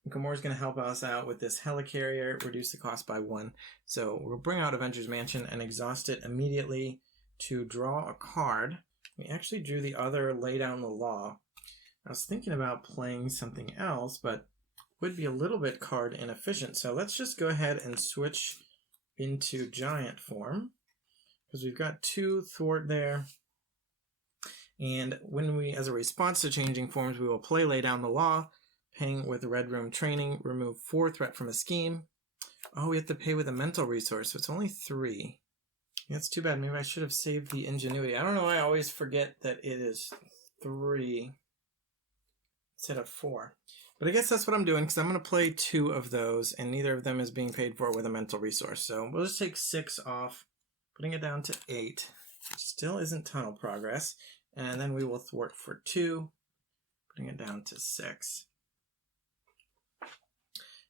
Gamora's going to help us out with this helicarrier, reduce the cost by 1. So we'll bring out Avengers Mansion and exhaust it immediately to draw a card. We actually drew the other Lay Down the Law. I was thinking about playing something else, but would be a little bit card inefficient. So let's just go ahead and switch into giant form, because we've got 2 thwart there. And when we, as a response to changing forms, we will play Lay Down the Law, paying with Red Room Training, remove 4 threat from a scheme. Oh, we have to pay with a mental resource, so it's only 3. That's too bad. Maybe I should have saved the ingenuity. I don't know why I always forget that it is 3 instead of 4. But I guess that's what I'm doing, because I'm going to play 2 of those, and neither of them is being paid for with a mental resource. So we'll just take 6 off, putting it down to 8. Still isn't tunnel progress. And then we will thwart for 2, putting it down to 6.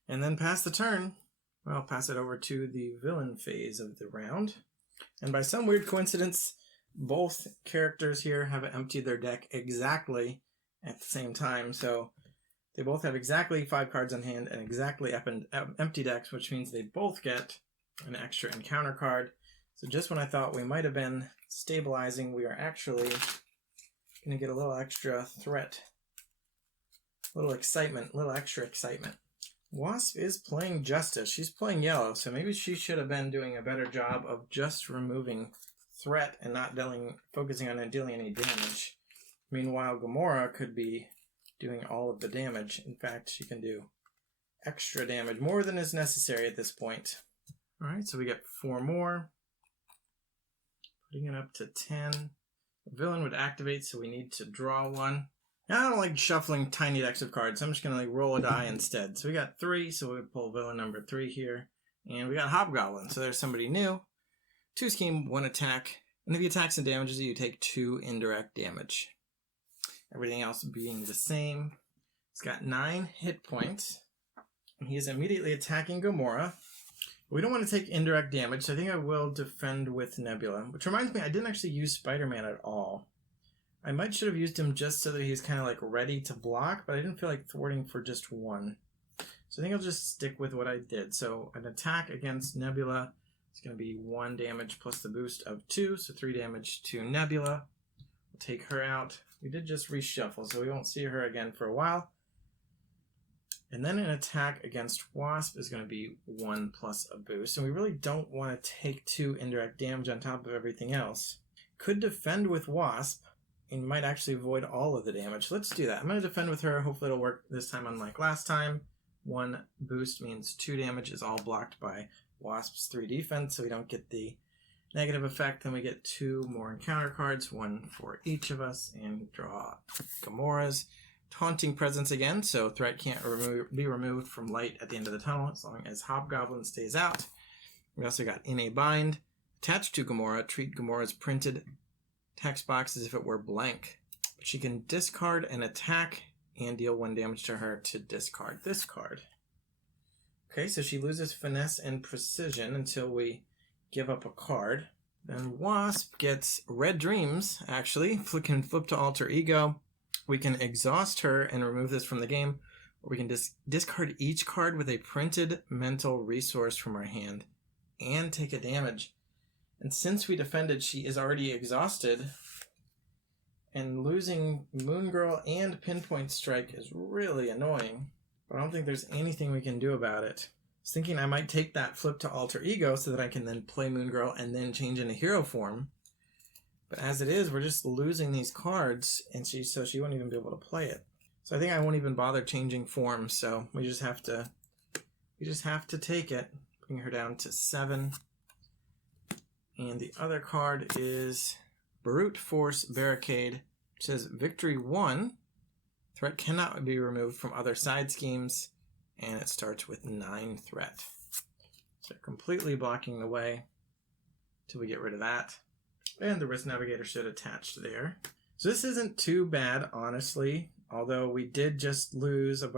And then pass the turn. Well, pass it over to the villain phase of the round. And by some weird coincidence, both characters here have emptied their deck exactly at the same time. So they both have exactly 5 cards on hand and exactly empty decks, which means they both get an extra encounter card. So just when I thought we might have been stabilizing, we are actually going to get a little extra threat, a little excitement, a little extra excitement. Wasp is playing Justice. She's playing yellow, so maybe she should have been doing a better job of just removing threat and not focusing on dealing any damage. Meanwhile, Gamora could be doing all of the damage. In fact, she can do extra damage, more than is necessary at this point. All right, so we get 4 more, putting it up to 10. The villain would activate, so we need to draw 1. Now, I don't like shuffling tiny decks of cards, so I'm just going to roll a die instead. So we got 3, so we pull villain number 3 here. And we got Hobgoblin, so there's somebody new. 2 scheme, 1 attack. And if he attacks and damages you, take 2 indirect damage. Everything else being the same. He's got 9 hit points. And he is immediately attacking Gamora. We don't want to take indirect damage, so I think I will defend with Nebula. Which reminds me, I didn't actually use Spider-Man at all. I should have used him just so that he's kind of like ready to block, but I didn't feel like thwarting for just 1. So I think I'll just stick with what I did. So an attack against Nebula is going to be 1 damage plus the boost of 2, so 3 damage to Nebula. We'll take her out. We did just reshuffle, so we won't see her again for a while. And then an attack against Wasp is going to be 1 plus a boost. And we really don't want to take 2 indirect damage on top of everything else. Could defend with Wasp, and might actually avoid all of the damage. Let's do that. I'm going to defend with her. Hopefully it'll work this time unlike last time. 1 boost means 2 damage is all blocked by Wasp's 3 defense, so we don't get the negative effect. Then we get 2 more encounter cards, 1 for each of us, and draw Gamora's Taunting Presence again, so threat can't be removed from light at the end of the tunnel as long as Hobgoblin stays out. We also got In a Bind. Attached to Gamora, treat Gamora's printed text box as if it were blank. But she can discard an attack and deal 1 damage to her to discard this card. Okay, so she loses Finesse and Precision until we give up a card. Then Wasp gets Red Dreams, actually. Can flip to Alter Ego. We can exhaust her and remove this from the game. Or we can discard each card with a printed mental resource from our hand and take a damage. And since we defended, she is already exhausted. And losing Moon Girl and Pinpoint Strike is really annoying. But I don't think there's anything we can do about it. I was thinking I might take that flip to Alter Ego so that I can then play Moon Girl and then change into hero form. But as it is, we're just losing these cards, and so she won't even be able to play it. So I think I won't even bother changing form, so we just have to take it. Bring her down to 7. And the other card is Brute Force Barricade, which says Victory 1. Threat cannot be removed from other side schemes, and it starts with 9 threat. So completely blocking the way till we get rid of that. And the Risk Navigator should attach there. So this isn't too bad, honestly, although we did just lose a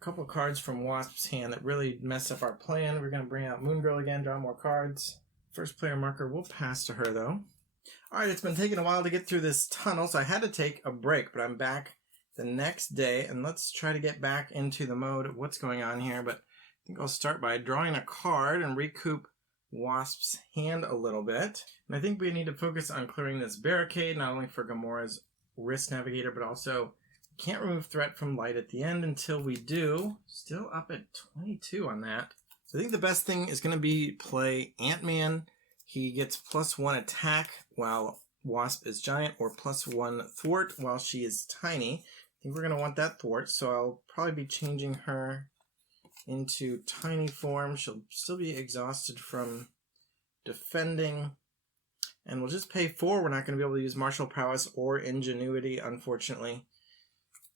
couple cards from Wasp's hand that really messed up our plan. We're going to bring out Moon Girl again, draw more cards. First player marker will pass to her, though. All right, it's been taking a while to get through this tunnel, so I had to take a break, but I'm back the next day, and let's try to get back into the mode of what's going on here, but I think I'll start by drawing a card and recoup Wasp's hand a little bit. And I think we need to focus on clearing this barricade, not only for Gamora's Wrist Navigator, but also can't remove threat from light at the end until we do. Still up at 22 on that. So I think the best thing is going to be play Ant-Man. He gets +1 attack while Wasp is giant, or +1 thwart while she is tiny. I think we're going to want that thwart, so I'll probably be changing her into tiny form. She'll still be exhausted from defending. And we'll just pay 4. We're not going to be able to use martial prowess or ingenuity, unfortunately.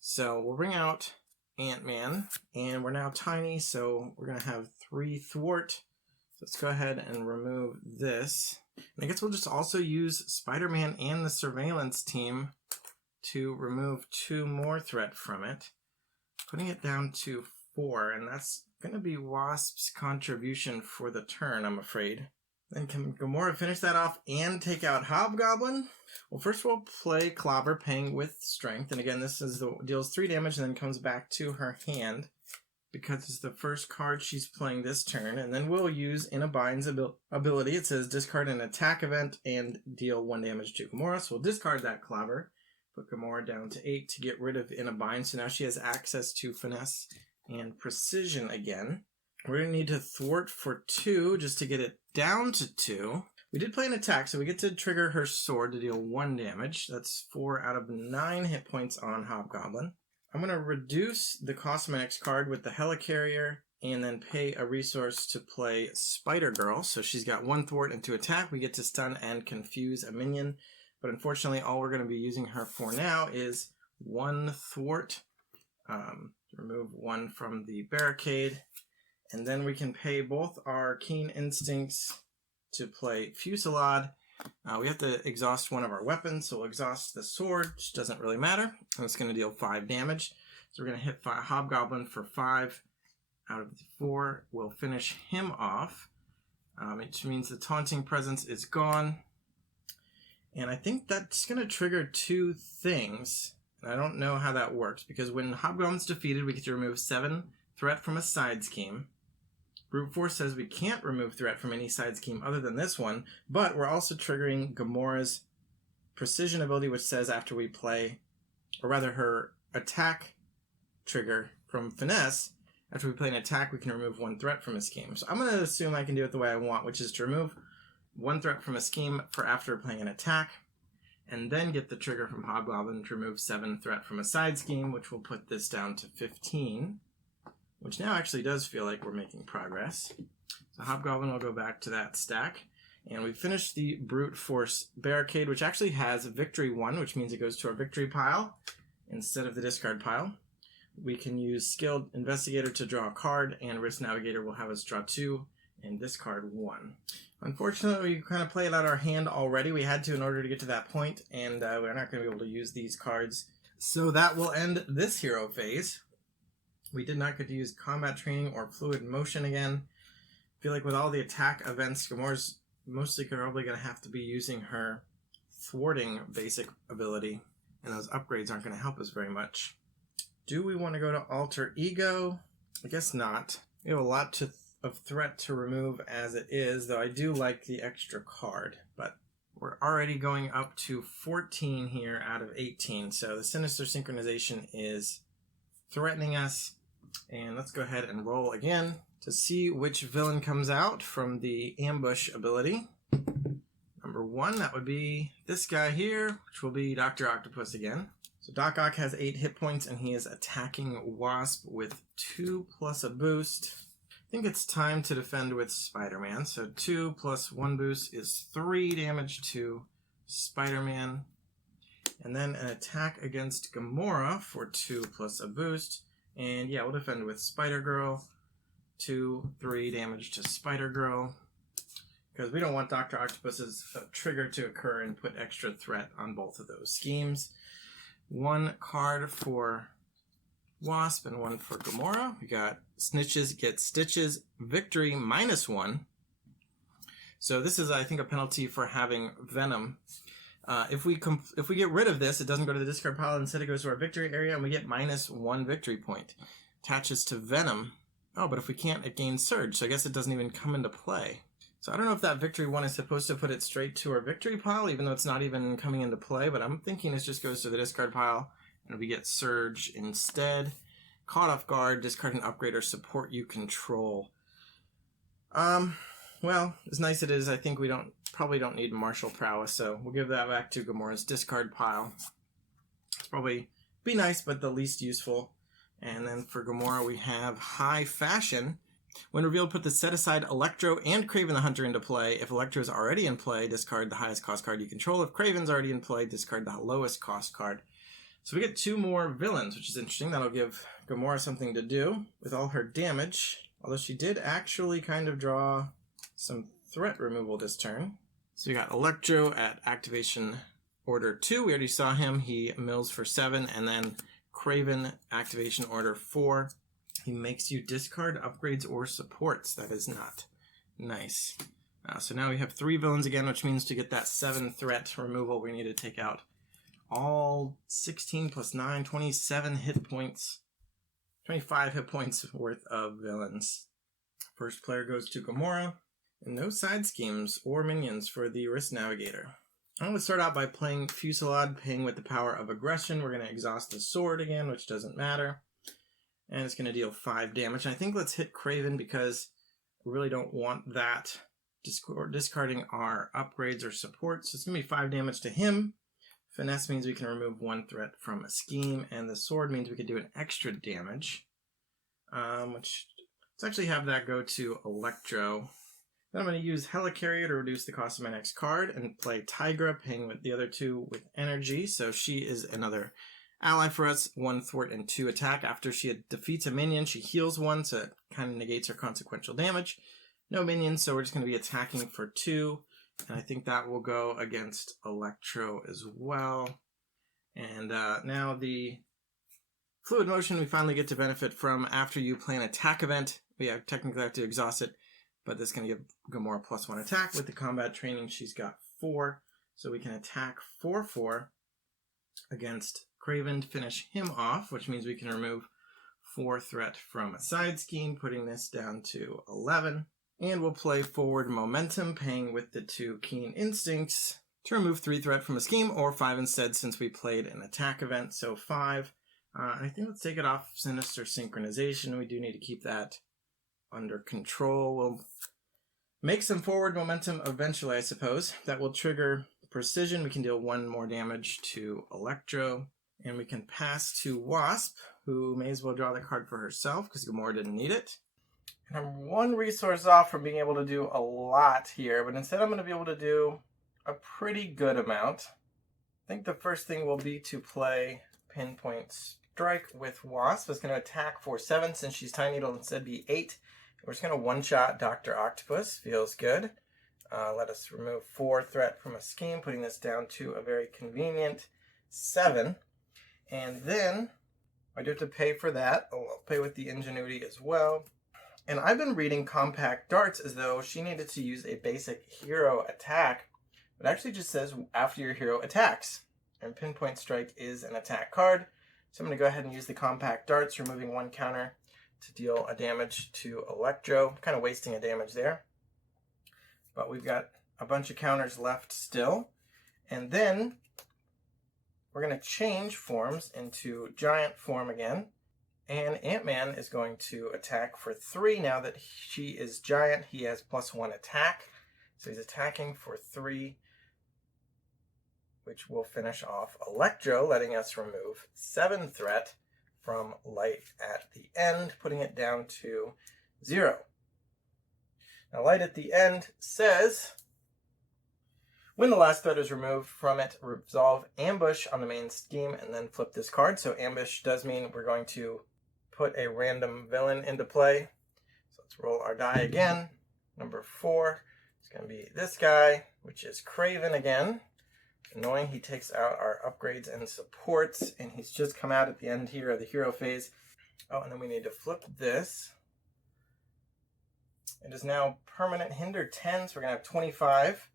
So we'll bring out Ant-Man, and we're now tiny, so we're going to have 3 thwart. Let's go ahead and remove this. And I guess we'll just also use Spider-Man and the surveillance team to remove 2 more threat from it, putting it down to 4, and that's going to be Wasp's contribution for the turn, I'm afraid. Then can Gamora finish that off and take out Hobgoblin? Well, first we'll play Clobber, paying with strength, and again this is deals 3 damage and then comes back to her hand because it's the first card she's playing this turn. And then we'll use In a Bind's ability. It says discard an attack event and deal 1 damage to Gamora, so we'll discard that Clobber, put Gamora down to 8 to get rid of In a Bind, so now she has access to Finesse and Precision again. We're going to need to thwart for 2 just to get it down to 2. We did play an attack, so we get to trigger her sword to deal 1 damage. That's 4 out of 9 hit points on Hobgoblin. I'm going to reduce the cosmetics card with the Helicarrier and then pay a resource to play Spider-Girl. So she's got 1 thwart and 2 attack. We get to stun and confuse a minion. But unfortunately, all we're going to be using her for now is 1 thwart. Remove 1 from the barricade. And then we can pay both our Keen Instincts to play Fusillade. We have to exhaust one of our weapons, so we'll exhaust the sword, which doesn't really matter. And it's going to deal 5 damage. So we're going to hit Hobgoblin for 5 out of the 4. We'll finish him off, which means the Taunting Presence is gone. And I think that's going to trigger 2 things. And I don't know how that works, because when Hobgoblin's defeated, we get to remove 7 threat from a side scheme. Brute Force says we can't remove threat from any side scheme other than this one, but we're also triggering Gamora's Precision ability, which says after we play, or rather her attack trigger from Finesse, after we play an attack, we can remove 1 threat from a scheme. So I'm going to assume I can do it the way I want, which is to remove 1 threat from a scheme for after playing an attack, and then get the trigger from Hobgoblin to remove 7 threat from a side scheme, which will put this down to 15. Which now actually does feel like we're making progress. So Hobgoblin will go back to that stack. And we finished the Brute Force Barricade, which actually has Victory 1, which means it goes to our Victory pile instead of the discard pile. We can use Skilled Investigator to draw a card, and Wrist Navigator will have us draw 2 and discard 1. Unfortunately, we kind of played out our hand already. We had to in order to get to that point, and we're not going to be able to use these cards. So that will end this hero phase. We did not get to use combat training or fluid motion again. I feel like with all the attack events, Gamora's mostly probably going to have to be using her thwarting basic ability, and those upgrades aren't going to help us very much. Do we want to go to Alter Ego? I guess not. We have a lot of threat to remove as it is, though I do like the extra card, but we're already going up to 14 here out of 18, so the Sinister Synchronization is threatening us. And let's go ahead and roll again to see which villain comes out from the ambush ability. Number 1, that would be this guy here, which will be Dr. Octopus again. So Doc Ock has 8 hit points, and he is attacking Wasp with 2 plus a boost. I think it's time to defend with Spider-Man. So 2 plus 1 boost is 3 damage to Spider-Man. And then an attack against Gamora for 2 plus a boost. And yeah, we'll defend with Spider-Girl. 2, 3 damage to Spider-Girl. Because we don't want Dr. Octopus's trigger to occur and put extra threat on both of those schemes. 1 card for Wasp and 1 for Gamora. We got Snitches Get Stitches, Victory -1. So this is, I think, a penalty for having Venom. If we get rid of this, it doesn't go to the discard pile. Instead, it goes to our victory area, and we get -1 victory point. Attaches to Venom. Oh, but if we can't, it gains Surge, so I guess it doesn't even come into play. So I don't know if that victory one is supposed to put it straight to our victory pile, even though it's not even coming into play, but I'm thinking it just goes to the discard pile, and we get Surge instead. Caught off guard, discard an upgrade or support you control. Well, as nice as it is, I think we probably don't need martial prowess, so we'll give that back to Gamora's discard pile. It's probably be nice, but the least useful. And then for Gamora, we have High Fashion. When revealed, put the set aside Electro and Kraven the Hunter into play. If Electro is already in play, discard the highest cost card you control. If Kraven's already in play, discard the lowest cost card. So we get 2 more villains, which is interesting. That'll give Gamora something to do with all her damage. Although she did actually kind of draw some threat removal this turn. So we got Electro at activation order 2. We already saw him. He mills for 7. And then Kraven activation order 4. He makes you discard upgrades or supports. That is not nice. So now we have 3 villains again, which means to get that 7 threat removal, we need to take out all 16 plus 9, 27 hit points, 25 hit points worth of villains. First player goes to Gamora, and no side schemes or minions for the Risk Navigator. I'm going to start out by playing Fusillade, paying with the power of aggression. We're going to exhaust the sword again, which doesn't matter. And it's going to deal 5 damage. And I think let's hit Kraven because we really don't want that discarding our upgrades or supports. So it's going to be 5 damage to him. Finesse means we can remove 1 threat from a scheme. And the sword means we could do an extra damage. Let's actually have that go to Electro. Then I'm going to use Helicarrier to reduce the cost of my next card and play Tigra, paying with the other 2 with energy. So she is another ally for us, 1 thwart and 2 attack. After she defeats a minion, she heals 1, so it kind of negates her consequential damage. No minions, so we're just going to be attacking for 2. And I think that will go against Electro as well. And now the Fluid Motion we finally get to benefit from after you play an attack event. We technically have to exhaust it, but this is going to give Gamora +1 attack. With the combat training, she's got 4. So we can attack 4/4 against Kraven to finish him off, which means we can remove 4 threat from a side scheme, putting this down to 11. And we'll play Forward Momentum, paying with the 2 Keen Instincts to remove 3 threat from a scheme, or 5 instead since we played an attack event, so 5. I think let's take it off Sinister Synchronization. We do need to keep that under control. We'll make some Forward Momentum eventually, I suppose. That will trigger Precision. We can deal 1 more damage to Electro. And we can pass to Wasp, who may as well draw the card for herself because Gamora didn't need it. And I'm 1 resource off from being able to do a lot here, but instead I'm going to be able to do a pretty good amount. I think the first thing will be to play Pinpoint Strike with Wasp. It's going to attack for 7 since she's Tiny. It'll instead be 8. We're just going to one-shot Dr. Octopus. Feels good. Let us remove 4 threat from a scheme, putting this down to a very convenient 7. And then I do have to pay for that. I'll pay with the Ingenuity as well. And I've been reading Compact Darts as though she needed to use a basic hero attack. It actually just says after your hero attacks. And Pinpoint Strike is an attack card. So I'm going to go ahead and use the Compact Darts, removing 1 counter to deal a damage to Electro. Kind of wasting a damage there. But we've got a bunch of counters left still. And then we're going to change forms into Giant form again. And Ant-Man is going to attack for 3. Now that she is Giant, he has +1 attack. So he's attacking for 3, which will finish off Electro, letting us remove 7 threat from Light at the end, putting it down to 0. Now, Light at the end says, when the last threat is removed from it, resolve Ambush on the main scheme and then flip this card. So Ambush does mean we're going to put a random villain into play. So let's roll our die again. Number 4 is going to be this guy, which is Kraven again. Annoying, he takes out our upgrades and supports, and he's just come out at the end here of the hero phase. Oh, and then we need to flip this. It is now permanent hinder 10, so we're going to have 25.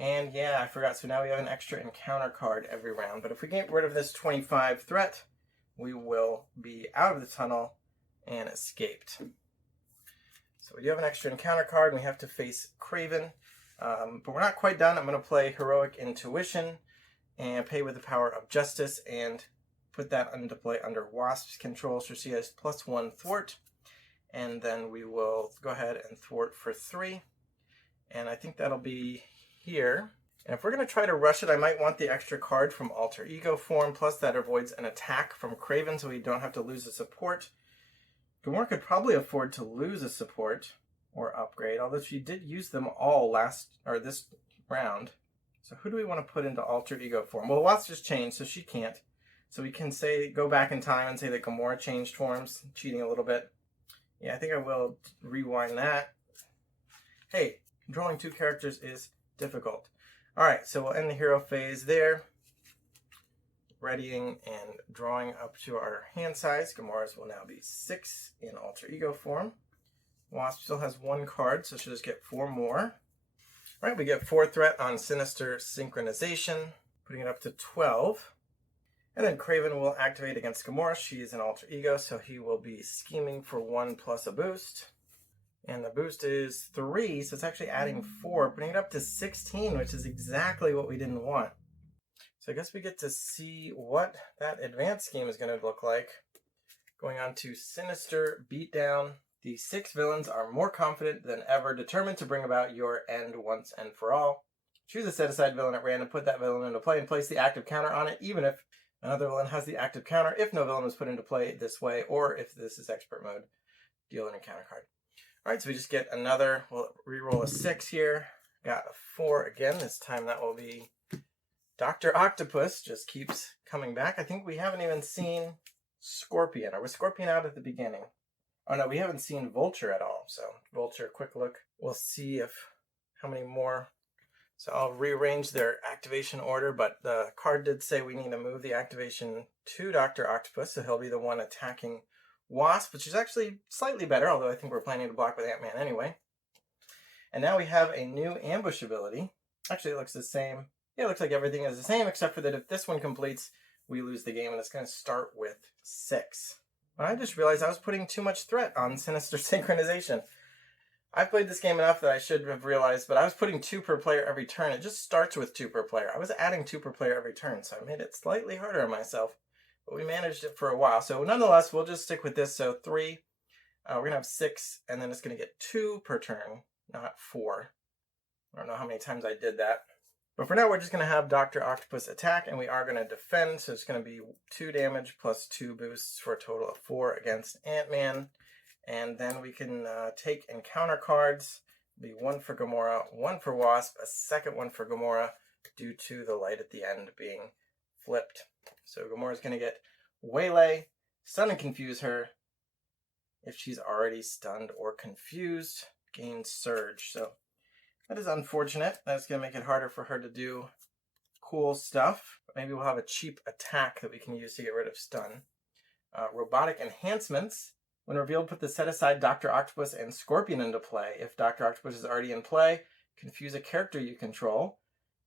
And yeah, I forgot, so now we have an extra encounter card every round. But if we get rid of this 25 threat, we will be out of the tunnel and escaped. So we do have an extra encounter card, and we have to face Kraven. But we're not quite done. I'm going to play Heroic Intuition and pay with the power of Justice and put that into play under Wasp's control, so she has +1 thwart. And then we will go ahead and thwart for 3. And I think that'll be here. And if we're going to try to rush it, I might want the extra card from Alter Ego form, plus that avoids an attack from Kraven, so we don't have to lose a support. Gamora could probably afford to lose a support or upgrade, although she did use them all this round. So who do we want to put into Alter Ego form? Well, Wasp just changed, so she can't. So we can go back in time and say that Gamora changed forms, cheating a little bit. Yeah, I think I will rewind that. Hey, controlling 2 characters is difficult. Alright, so we'll end the hero phase there. Readying and drawing up to our hand size. Gamora's will now be 6 in Alter Ego form. Wasp still has 1 card, so she'll just get 4 more. Alright, we get 4 threat on Sinister Synchronization, putting it up to 12. And then Kraven will activate against Gamora. She is an Alter Ego, so he will be scheming for 1 plus a boost. And the boost is 3, so it's actually adding 4, putting it up to 16, which is exactly what we didn't want. So I guess we get to see what that advanced scheme is going to look like. Going on to Sinister Beatdown. The 6 villains are more confident than ever, determined to bring about your end once and for all. Choose a set-aside villain at random, put that villain into play, and place the active counter on it, even if another villain has the active counter. If no villain was put into play this way, or if this is expert mode, deal an encounter card. Alright, so we just get another, we'll reroll a 6 here. Got a 4 again. This time that will be Dr. Octopus, just keeps coming back. I think we haven't even seen Scorpion. Or was Scorpion out at the beginning? Oh no, we haven't seen Vulture at all. So Vulture, quick look. We'll see how many more. So I'll rearrange their activation order, but the card did say we need to move the activation to Dr. Octopus, so he'll be the one attacking Wasp, which is actually slightly better, although I think we're planning to block with Ant-Man anyway. And now we have a new ambush ability. Actually, it looks the same. Yeah, it looks like everything is the same, except for that if this one completes, we lose the game, and it's going to start with 6. But I just realized I was putting too much threat on Sinister Synchronization. I've played this game enough that I should have realized, but I was putting 2 per player every turn. It just starts with 2 per player. I was adding 2 per player every turn, so I made it slightly harder on myself. But we managed it for a while. So nonetheless, we'll just stick with this. So 3, we're going to have 6, and then it's going to get 2 per turn, not 4. I don't know how many times I did that. But for now, we're just going to have Dr. Octopus attack, and we are going to defend. So it's going to be 2 damage plus 2 boosts for a total of 4 against Ant-Man. And then we can take encounter cards. It'll be 1 for Gamora, 1 for Wasp, a second one for Gamora, due to the light at the end being flipped. So Gamora's going to get Waylay, stun and confuse her. If she's already stunned or confused, gain Surge. So that is unfortunate. That's going to make it harder for her to do cool stuff. Maybe we'll have a cheap attack that we can use to get rid of stun. Robotic enhancements. When revealed, put the set-aside Dr. Octopus and Scorpion into play. If Dr. Octopus is already in play, confuse a character you control.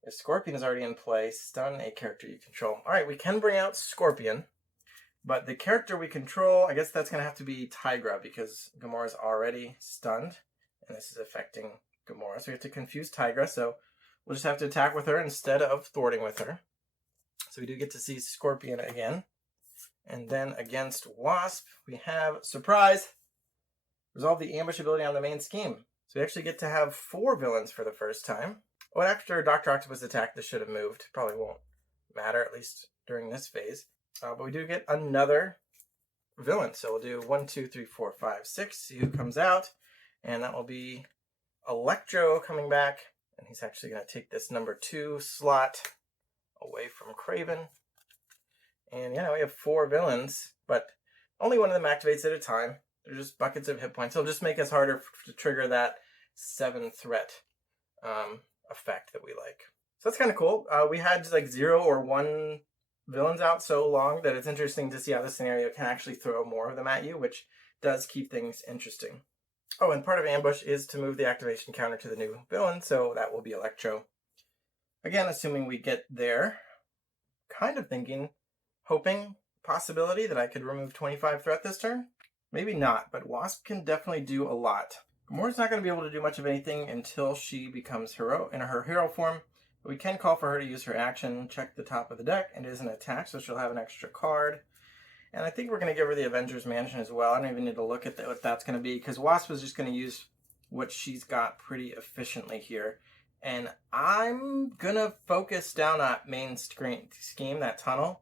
If Scorpion is already in play, stun a character you control. Alright, we can bring out Scorpion, but the character we control, I guess that's going to have to be Tigra, because Gamora's already stunned, and this is affecting Gamora. So we have to confuse Tigra, so we'll just have to attack with her instead of thwarting with her. So we do get to see Scorpion again. And then against Wasp, we have, surprise, resolve the ambush ability on the main scheme. So we actually get to have 4 villains for the first time. Well, after Dr. Octopus attack, this should have moved. Probably won't matter, at least during this phase. But we do get another villain. So we'll do 1, 2, 3, 4, 5, 6. See who comes out. And that will be Electro coming back. And he's actually going to take this number 2 slot away from Kraven. And yeah, we have 4 villains, but only one of them activates at a time. They're just buckets of hit points. It'll just make us harder to trigger that 7 threat effect that we like. So that's kind of cool. We had like 0 or 1 villains out so long that it's interesting to see how this scenario can actually throw more of them at you, which does keep things interesting. Oh, and part of ambush is to move the activation counter to the new villain, so that will be Electro. Again, assuming we get there, kind of thinking, hoping, possibility that I could remove 25 threat this turn. Maybe not, but Wasp can definitely do a lot. Gamora's not going to be able to do much of anything until she becomes hero in her hero form. But we can call for her to use her action, check the top of the deck, and it is an attack, so she'll have an extra card. And I think we're going to give her the Avengers Mansion as well. I don't even need to look at what that's going to be, because Wasp is just going to use what she's got pretty efficiently here. And I'm going to focus down that main scheme, that tunnel.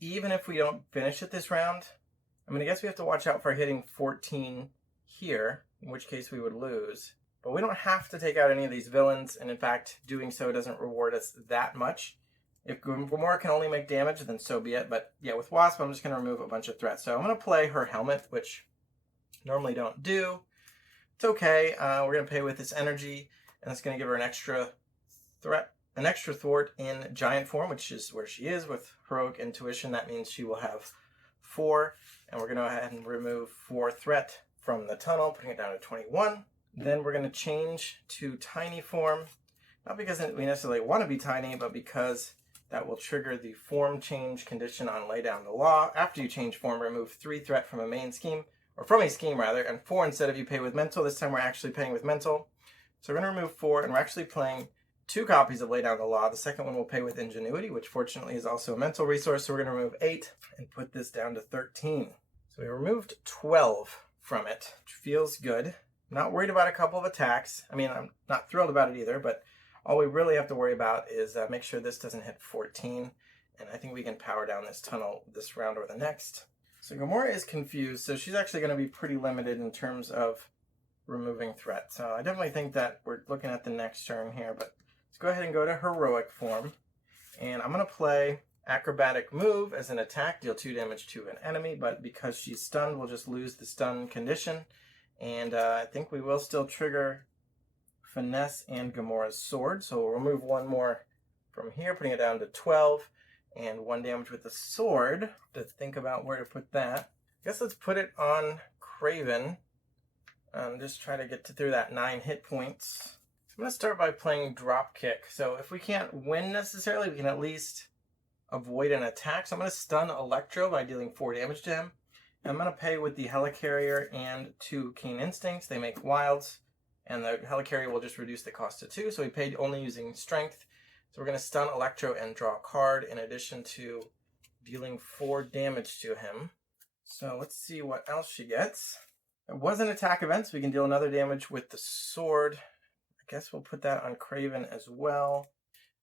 Even if we don't finish it this round, I mean, I guess we have to watch out for hitting 14 here, in which case we would lose. But we don't have to take out any of these villains, and in fact, doing so doesn't reward us that much. If Gamora can only make damage, then so be it. But yeah, with Wasp, I'm just going to remove a bunch of threats. So I'm going to play her helmet, which normally don't do. It's okay. We're going to pay with this energy, and it's going to give her an extra threat, an extra thwart in giant form, which is where she is with heroic intuition. That means she will have 4, and we're going to go ahead and remove 4 threat from the tunnel, putting it down to 21. Then we're going to change to tiny form, not because we necessarily want to be tiny, but because that will trigger the form change condition on lay down the law. After you change form, remove 3 threat from a main scheme, or from a scheme rather, and 4 instead of you pay with mental. This time we're actually paying with mental. So we're going to remove 4, and we're actually playing 2 copies of Lay Down the Law. The second one will pay with Ingenuity, which fortunately is also a mental resource. So we're going to remove 8 and put this down to 13. So we removed 12 from it, which feels good. I'm not worried about a couple of attacks. I mean, I'm not thrilled about it either, but all we really have to worry about is make sure this doesn't hit 14. And I think we can power down this tunnel this round or the next. So Gamora is confused, so she's actually going to be pretty limited in terms of removing threat. So I definitely think that we're looking at the next turn here, but let's go ahead and go to heroic form. And I'm going to play acrobatic move as an attack, deal 2 damage to an enemy, but because she's stunned, we'll just lose the stun condition. And I think we will still trigger finesse and Gamora's sword. So we'll remove 1 more from here, putting it down to 12, and 1 damage with the sword. To think about where to put that, I guess let's put it on Kraven. Just try to get through that 9 hit points. I'm going to start by playing drop kick. So if we can't win necessarily, we can at least avoid an attack. So I'm going to stun Electro by dealing 4 damage to him. And I'm going to pay with the Helicarrier and 2 Keen Instincts. They make wilds, and the Helicarrier will just reduce the cost to 2. So we paid only using strength. So we're going to stun Electro and draw a card in addition to dealing 4 damage to him. So let's see what else she gets. It was an attack event, so we can deal another damage with the sword. I guess we'll put that on Kraven as well.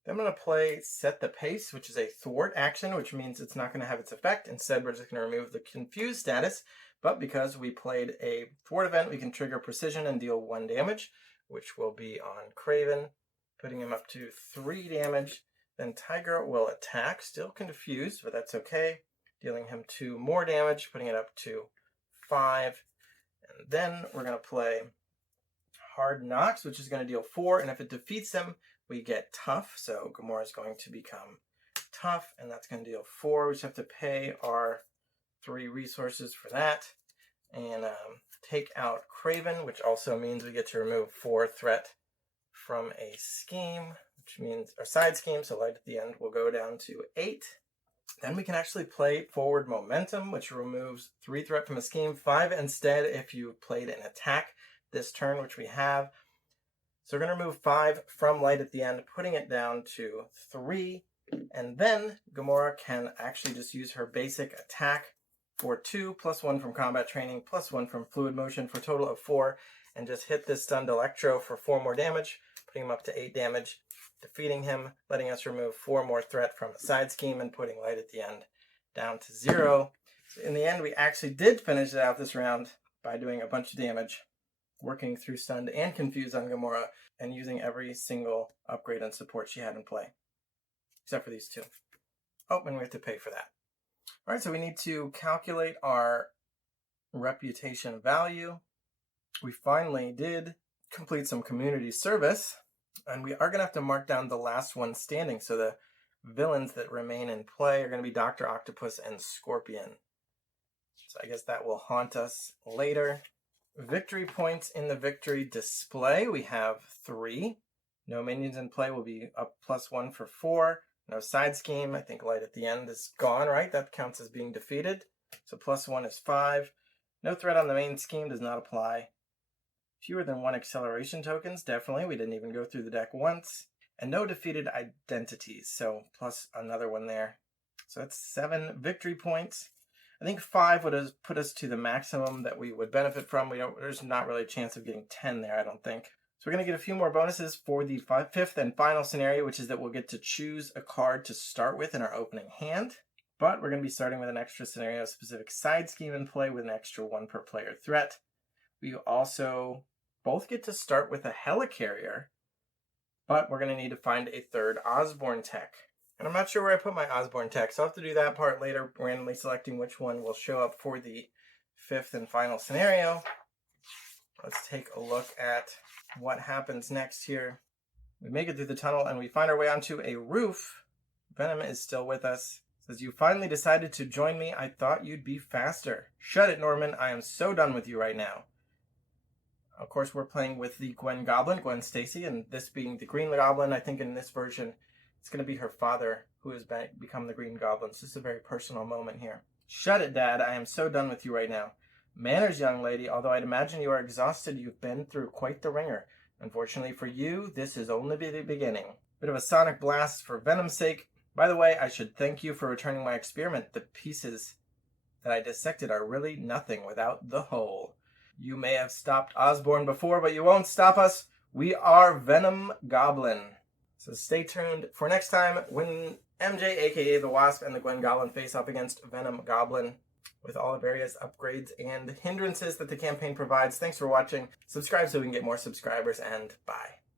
Then I'm going to play Set the Pace, which is a thwart action, which means it's not going to have its effect. Instead, we're just going to remove the confused status. But because we played a thwart event, we can trigger precision and deal 1 damage, which will be on Kraven, putting him up to 3 damage. Then Tiger will attack, still confused, but that's okay. Dealing him 2 more damage, putting it up to 5. And then we're going to play Hard Knocks, which is going to deal 4, and if it defeats them, we get Tough. So Gamora is going to become Tough, and that's going to deal 4. We just have to pay our 3 resources for that, and take out Kraven, which also means we get to remove 4 threat from a scheme, which means our side scheme, so light at the end will go down to 8. Then we can actually play Forward Momentum, which removes 3 threat from a scheme, 5 instead if you played an attack this turn, which we have. So we're going to remove 5 from light at the end, putting it down to 3. And then Gamora can actually just use her basic attack for 2, plus 1 from combat training, plus 1 from fluid motion for a total of 4, and just hit this stunned Electro for 4 more damage, putting him up to 8 damage, defeating him, letting us remove 4 more threat from a side scheme, and putting light at the end down to 0. So in the end, we actually did finish it out this round by doing a bunch of damage, working through stunned and confused on Gamora, and using every single upgrade and support she had in play, except for these 2. Oh, and we have to pay for that. All right, so we need to calculate our reputation value. We finally did complete some community service, and we are going to have to mark down the last one standing. So the villains that remain in play are going to be Dr. Octopus and Scorpion. So I guess that will haunt us later. Victory points in the victory display, we have 3. No minions in play will be up +1 for 4. No side scheme. I think light at the end is gone, right? That counts as being defeated. So +1 is 5. No threat on the main scheme does not apply. Fewer than 1 acceleration tokens, definitely. We didn't even go through the deck once. And no defeated identities, so plus another one there. So that's 7 victory points. I think 5 would have put us to the maximum that we would benefit from. There's not really a chance of getting 10 there, I don't think. So we're going to get a few more bonuses for the 5th and final scenario, which is that we'll get to choose a card to start with in our opening hand. But we're going to be starting with an extra scenario-specific side scheme in play with an extra 1 per player threat. We also both get to start with a helicarrier, but we're going to need to find a 3rd Osborn tech. And I'm not sure where I put my Osborn tech, so I'll have to do that part later, randomly selecting which one will show up for the 5th and final scenario. Let's take a look at what happens next here. We make it through the tunnel and we find our way onto a roof. Venom is still with us. Says, you finally decided to join me. I thought you'd be faster. Shut it, Norman. I am so done with you right now. Of course, we're playing with the Gwen Goblin, Gwen Stacy, and this being the Green Goblin. I think in this version, it's going to be her father who has become the Green Goblin. So this is a very personal moment here. Shut it, Dad. I am so done with you right now. Manners, young lady. Although I'd imagine you are exhausted, you've been through quite the ringer. Unfortunately for you, this is only the beginning. Bit of a sonic blast for Venom's sake. By the way, I should thank you for returning my experiment. The pieces that I dissected are really nothing without the whole. You may have stopped Osborn before, but you won't stop us. We are Venom Goblin. So stay tuned for next time when MJ, a.k.a. the Wasp, and the Gwen Goblin face off against Venom Goblin with all the various upgrades and hindrances that the campaign provides. Thanks for watching. Subscribe so we can get more subscribers, and bye.